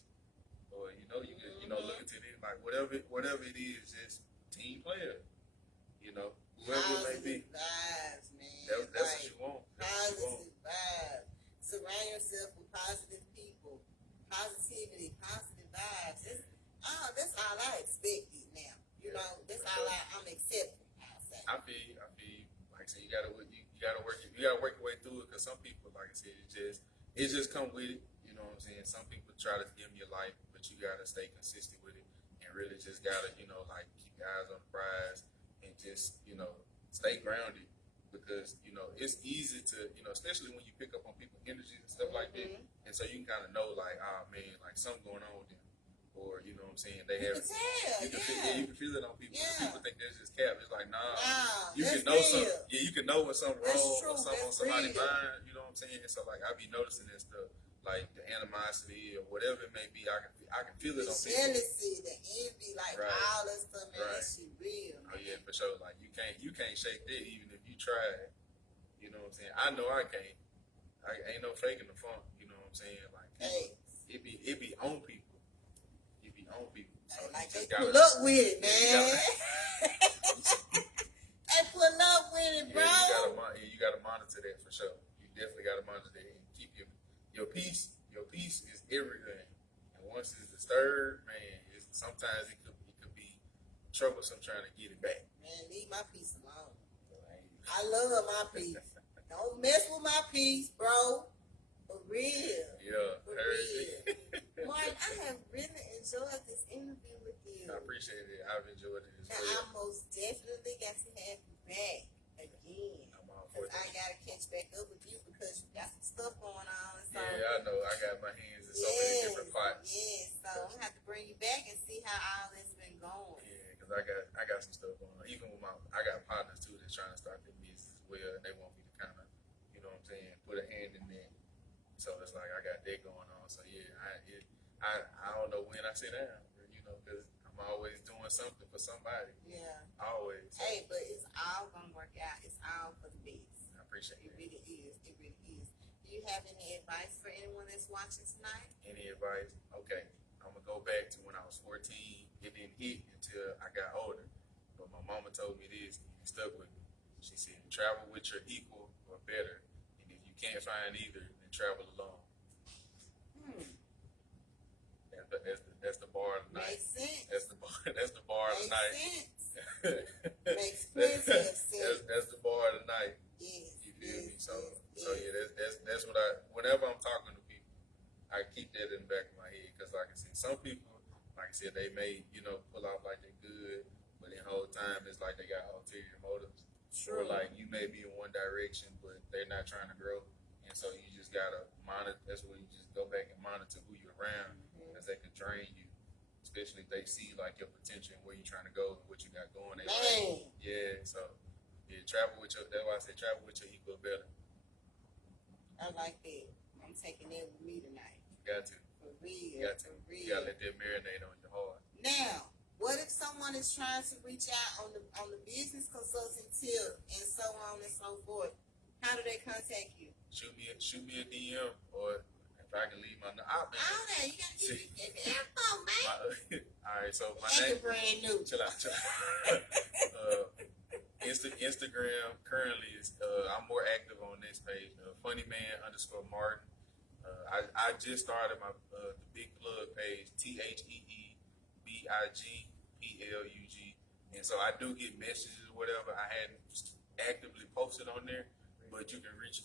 or you can look into this, like whatever it is, just team player, whoever it may be. Vibes, man. That's what you want. Positive vibes. Surround yourself with positive people, positivity, positive vibes. That's all I expected now. That's all I'm accepting. I feel like I said, you gotta work your way through it, because some people, like I said, it just come with it. You know what I'm saying? Some people try to dim your light, but you gotta stay consistent with it, and really just gotta like keep your eyes on the prize, and just stay grounded, because it's easy to especially when you pick up on people's energies and stuff like that, and so you can kind of know like, oh man, like something going on with them, or you know what I'm saying, they have you can feel it on people. People think that's just cap. It's like, nah, you can know something. Yeah, you can know when something wrong or something on somebody's mind. You know what I'm saying? So like I be noticing that stuff, like the animosity or whatever it may be. I can feel it on people. The jealousy, the envy, like all that stuff, man. That shit real. Man. Oh yeah, for sure. Like you can't shake that even if you try. You know what I'm saying? I know I can't. I ain't no faking the funk. You know what I'm saying? Like it be on people. It be on people. So like you they pull up with it, man. They pull up with it, bro. You gotta monitor that for sure. You definitely gotta monitor that and keep your peace. Your peace is everything. And once it's disturbed, man, sometimes it could be troublesome trying to get it back. Man, leave my peace alone. I love my peace. Don't mess with my peace, bro. For real. Yeah. For real. Mark, I have really enjoyed this interview with you. I appreciate it. I've enjoyed it as well. I most definitely got to have you back again. Because I got to catch back up with you because you got some stuff going on. So, yeah, I know. I got my hands in so many different pots. Yes, so I'm going to have to bring you back and see how all this been going. Yeah, because I got some stuff going on. Even with I got partners too that's trying to start their business as well, and they want me to kind of, you know what I'm saying, put a hand in there. So it's like I got that going on. So yeah, I don't know when I sit down, because I'm always doing something for somebody. Yeah. Always. Hey, but it's all gonna work out. It's all for the best. I appreciate it. It really is. It really is. Do you have any advice for anyone that's watching tonight? Any advice? Okay, I'm gonna go back to when I was 14. It didn't hit until I got older. But my mama told me this, and it stuck with me. She said, travel with your equal or better. And if you can't find either, then travel alone. That's the bar of the night. Makes sense. That's the bar of the night. Makes plenty of sense. That's the bar of the night. Yes. You feel me? So yeah, that's what whenever I'm talking to people, I keep that in the back of my head, because like I said, some people, like I said, they may pull off like they're good, but the whole time it's like they got ulterior motives. Sure. Or like you may be in one direction, but they're not trying to grow, and so you just gotta monitor. That's where you just go back and monitor who you're around, because they could drain you, especially if they see like your potential and where you're trying to go and what you got going. They like, yeah. So yeah, travel with your. That's why I say travel with your equal better. I like that. I'm taking that with me tonight. Got to. For real. Got to. For real. You gotta let that marinate on your heart. Now, what if someone is trying to reach out on the business consulting tip and so on and so forth? How do they contact you? Shoot me a DM, or if I can leave my number. You gotta give me the info, man. All right, so my name name. Brand new. Chill out. Instagram currently is I'm more active on this page. @funnyman_Martin. I just started my the big plug page, TheBigPlug, and so I do get messages or whatever. I hadn't actively posted on there, but you can reach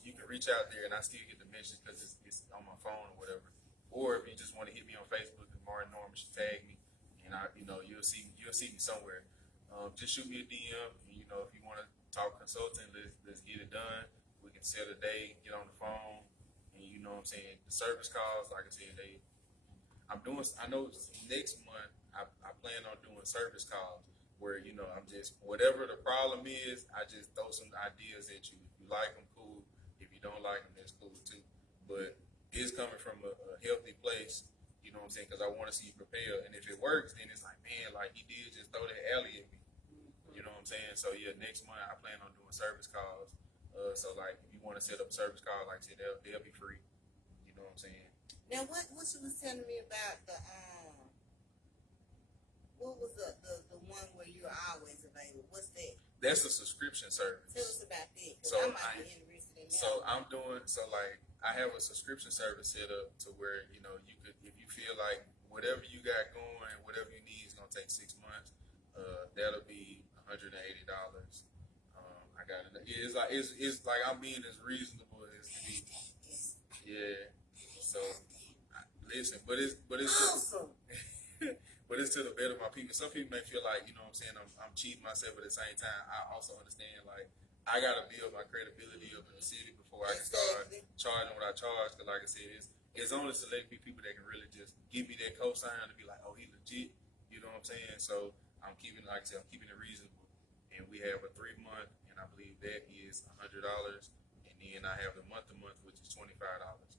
out there, and I still get the message because it's on my phone or whatever. Or if you just want to hit me on Facebook, Martin Norman should tag me, and you'll see me somewhere. just shoot me a DM. And, you know, if you want to talk consulting, let's get it done. We can set a day, get on the phone, and you know what I'm saying. The service calls, like I said, I know next month I plan on doing service calls where, you know, I'm just, whatever the problem is, I just throw some ideas at you. If you like them, cool. If you don't like them, that's cool too. But it's coming from a healthy place, you know what I'm saying, because I want to see you prepare. And if it works, then it's like, man, like he did just throw that alley at me. You know what I'm saying? So yeah, next month I plan on doing service calls. So like if you want to set up a service call, like I said, they'll be free. You know what I'm saying? Now, what you was telling me about the what was the one where you're always available? What's that? That's a subscription service. Tell us about that, because So I might be interested in that. So like I have a subscription service set up to where, you know, you could, if you feel like whatever you got going, whatever you need is gonna take 6 months, that'll be $180. I got it. It's like I'm being as reasonable as to be. Yeah. So listen, but it's awesome. but it's to the better of my people. Some people may feel like, you know what I'm saying, I'm cheating myself, but at the same time, I also understand, like, I got to build my credibility up in the city before I can start charging what I charge. Because like I said, it's only select people that can really just give me that cosign to be like, oh, he legit. You know what I'm saying? So I'm keeping, like I said, I'm keeping it reasonable. And we have a 3 month, and I believe that is $100. And then I have the month-to-month, which is $25.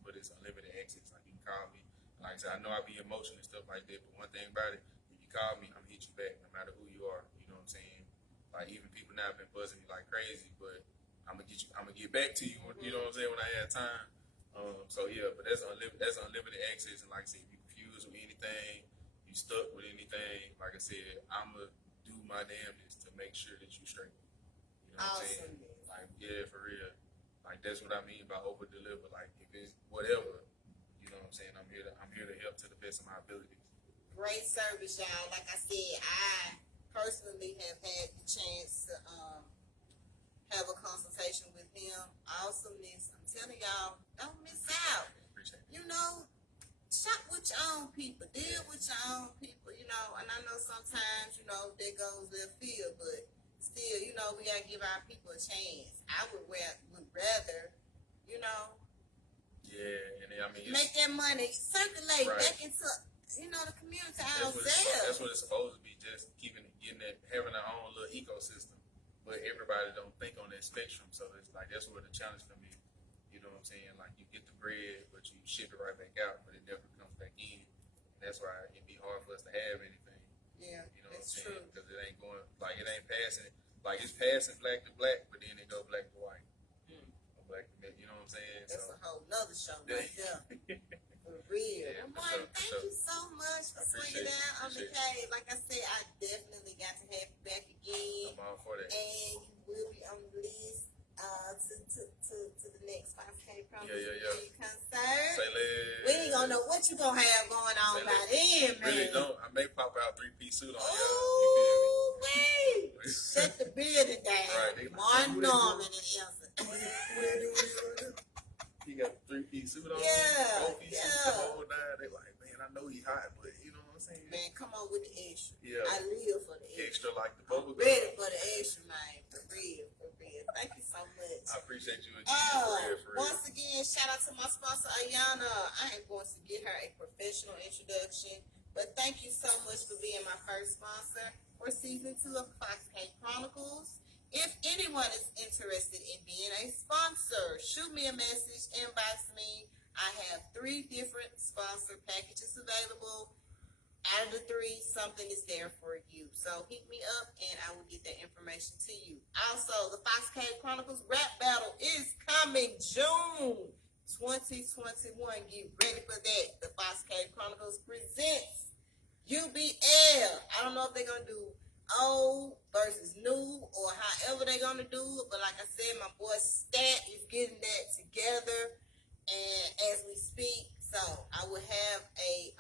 But it's unlimited access. Like, you can call me. Like I said, I know I be emotional and stuff like that, but one thing about it, if you call me, I'm gonna hit you back no matter who you are. You know what I'm saying? Like, even people now have been buzzing me like crazy, but I'm gonna get back to you. You know what I'm saying, when I have time. So yeah, but that's unlimited access. And like I said, if you confused with anything, you stuck with anything, like I said, I'm gonna do my damnedest to make sure that you straight. You know what I'm saying? Like, yeah, for real. Like, that's what I mean by over deliver. Like, if it's whatever. You know what I'm saying? I'm here to help to the best of my abilities. Great service, y'all. Like I said, I personally have had the chance to have a consultation with him. Awesomeness. I'm telling y'all, don't miss out. Appreciate it. You know, shop with your own people. Deal with your own people, you know. And I know sometimes, you know, there goes their field, but still, you know, we gotta give our people a chance. I would rather, you know, yeah, and I mean, make that money circulate back into, you know, the community ourselves. That's what it's supposed to be. Just having our own little ecosystem. But everybody don't think on that spectrum, so it's like that's where the challenge can be. You know what I'm saying? Like, you get the bread, but you ship it right back out, but it never comes back in. And that's why it'd be hard for us to have anything. Yeah, you know what I'm saying? True. Because it ain't going, like, it ain't passing. Like, it's passing black to black, but then it go black to white. Black to black, you know what I'm saying? That's a whole nother show right there. For real. Yeah, Martin, thank you so much for swinging down on the cave. Like I said, I definitely got to have you back again. I'm all for that. And you will be on the list to the next 5K program. Yeah. Concert. Say less. We ain't gonna know what you gonna have going on by then, man. Really don't. I may pop out 3-piece suit on y'all. Ooh, wait. Shut the building down. Right, Martin Norman and Elsa. He got a 3-piece suit on. Yeah. 4-piece suit, the whole nine. They like, man, I know he hot, but you know what I'm saying? Man, come on with the extra. Yeah. I live for the extra. Extra like the bubble gum. Ready for the extra, man. For real. Thank you so much. I appreciate you again. For real. Once again, shout out to my sponsor, Ayana. I am going to get her a professional introduction. But thank you so much for being my first sponsor for season 2 of Fox K Chronicles. If anyone is interested in being a sponsor, shoot me a message, inbox me. I have 3 different sponsor packages available. Out of the 3, something is there for you. So hit me up and I will get that information to you. Also, the Fox K Chronicles rap battle is coming June 2021. Get ready for that. The Fox K Chronicles presents UBL. I don't know if they're going to do old versus new or however they're going to do it. But like I said, my boy Stat is getting that together. And as we speak, so I will have a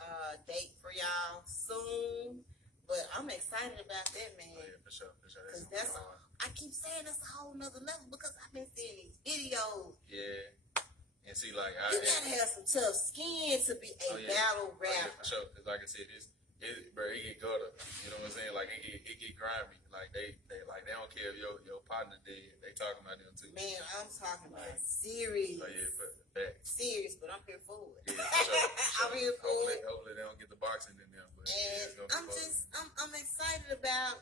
date for y'all soon, but I'm excited about that, man. Oh, yeah, for sure. Because I keep saying that's a whole nother level because I've been seeing these videos. Yeah, and see, like, you gotta have some tough skin to be a battle rapper. Yeah, for sure. Because like I said, it get gutter. You know what I'm saying? Like it get grimy. Like they don't care if your partner dead. They talking about them too. Man, I'm talking about serious. Oh yeah, but serious, but I'm here for it. Yeah, for sure. I'm here for it. Hopefully they don't get the boxing in there. But And I'm excited about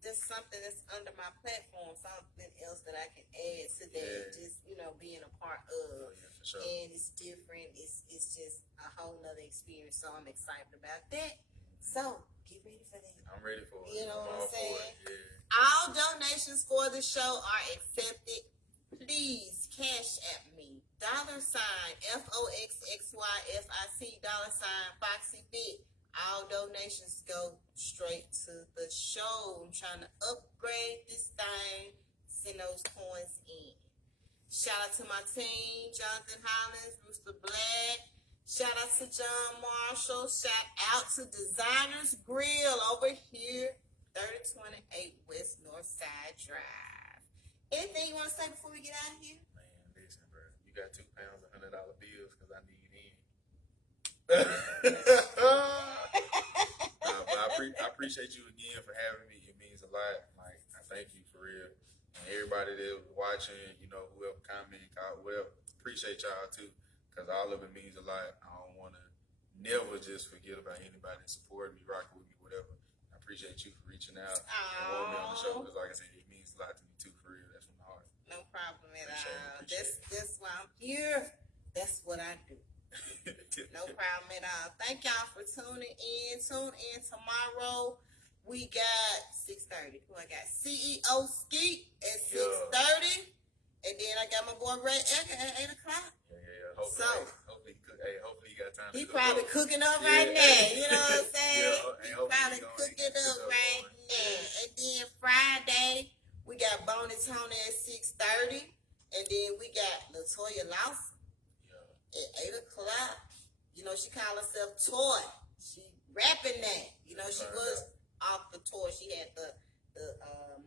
that's something that's under my platform, something else that I can add to that. Yeah. Just being a part of. Oh, yeah, for sure. And it's different. It's just a whole nother experience. So I'm excited about that. So get ready for that. I'm ready for it. You know what I'm saying? Yeah. All donations for the show are accepted. Please cash at me. $FOXXYFIC $Foxy Fit. All donations go straight to the show. I'm trying to upgrade this thing. Send those coins in. Shout out to my team, Jonathan Hollins, Rooster Black. Shout out to John Marshall. Shout out to Designers Grill over here, 3028 West Northside Drive. Anything you want to say before we get out of here? Man, listen, bro. You got 2 pounds of $100 bills because I need in. But I appreciate you again for having me. It means a lot. Like, I thank you for real. And everybody that was watching, whoever commented, whatever, appreciate y'all too, because all of it means a lot. I don't want to never just forget about anybody that supported me, rocking with me, whatever. I appreciate you for reaching out and wanting me on the show, because like I said, it means a lot to me too, for real. That's from the heart. No problem at all. Appreciate it. That's why I'm here. That's what I do. No problem at all. Thank y'all for tuning in. Tune in tomorrow. We got 6:30. Who I got? CEO Skeet at 6:30. And then I got my boy Ray Ecker at 8 o'clock. Yeah. Hopefully he got time. He probably cooking up right now. You know what I'm saying? He probably cooking up right now. And then Friday, we got Bonnie Tony at 6:30. And then we got Latoya Lawson at 8 o'clock. She call herself Toy. She rapping that. She was off the tour. She had the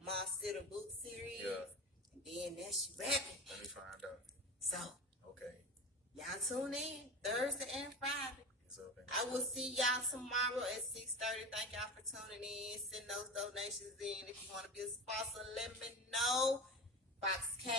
Moss Sitter book series. Yeah. And then now she rapping. Let me find out. So, okay. Y'all tune in Thursday and Friday. I will see y'all tomorrow at 6:30. Thank y'all for tuning in. Send those donations in. If you want to be a sponsor, let me know. Fox K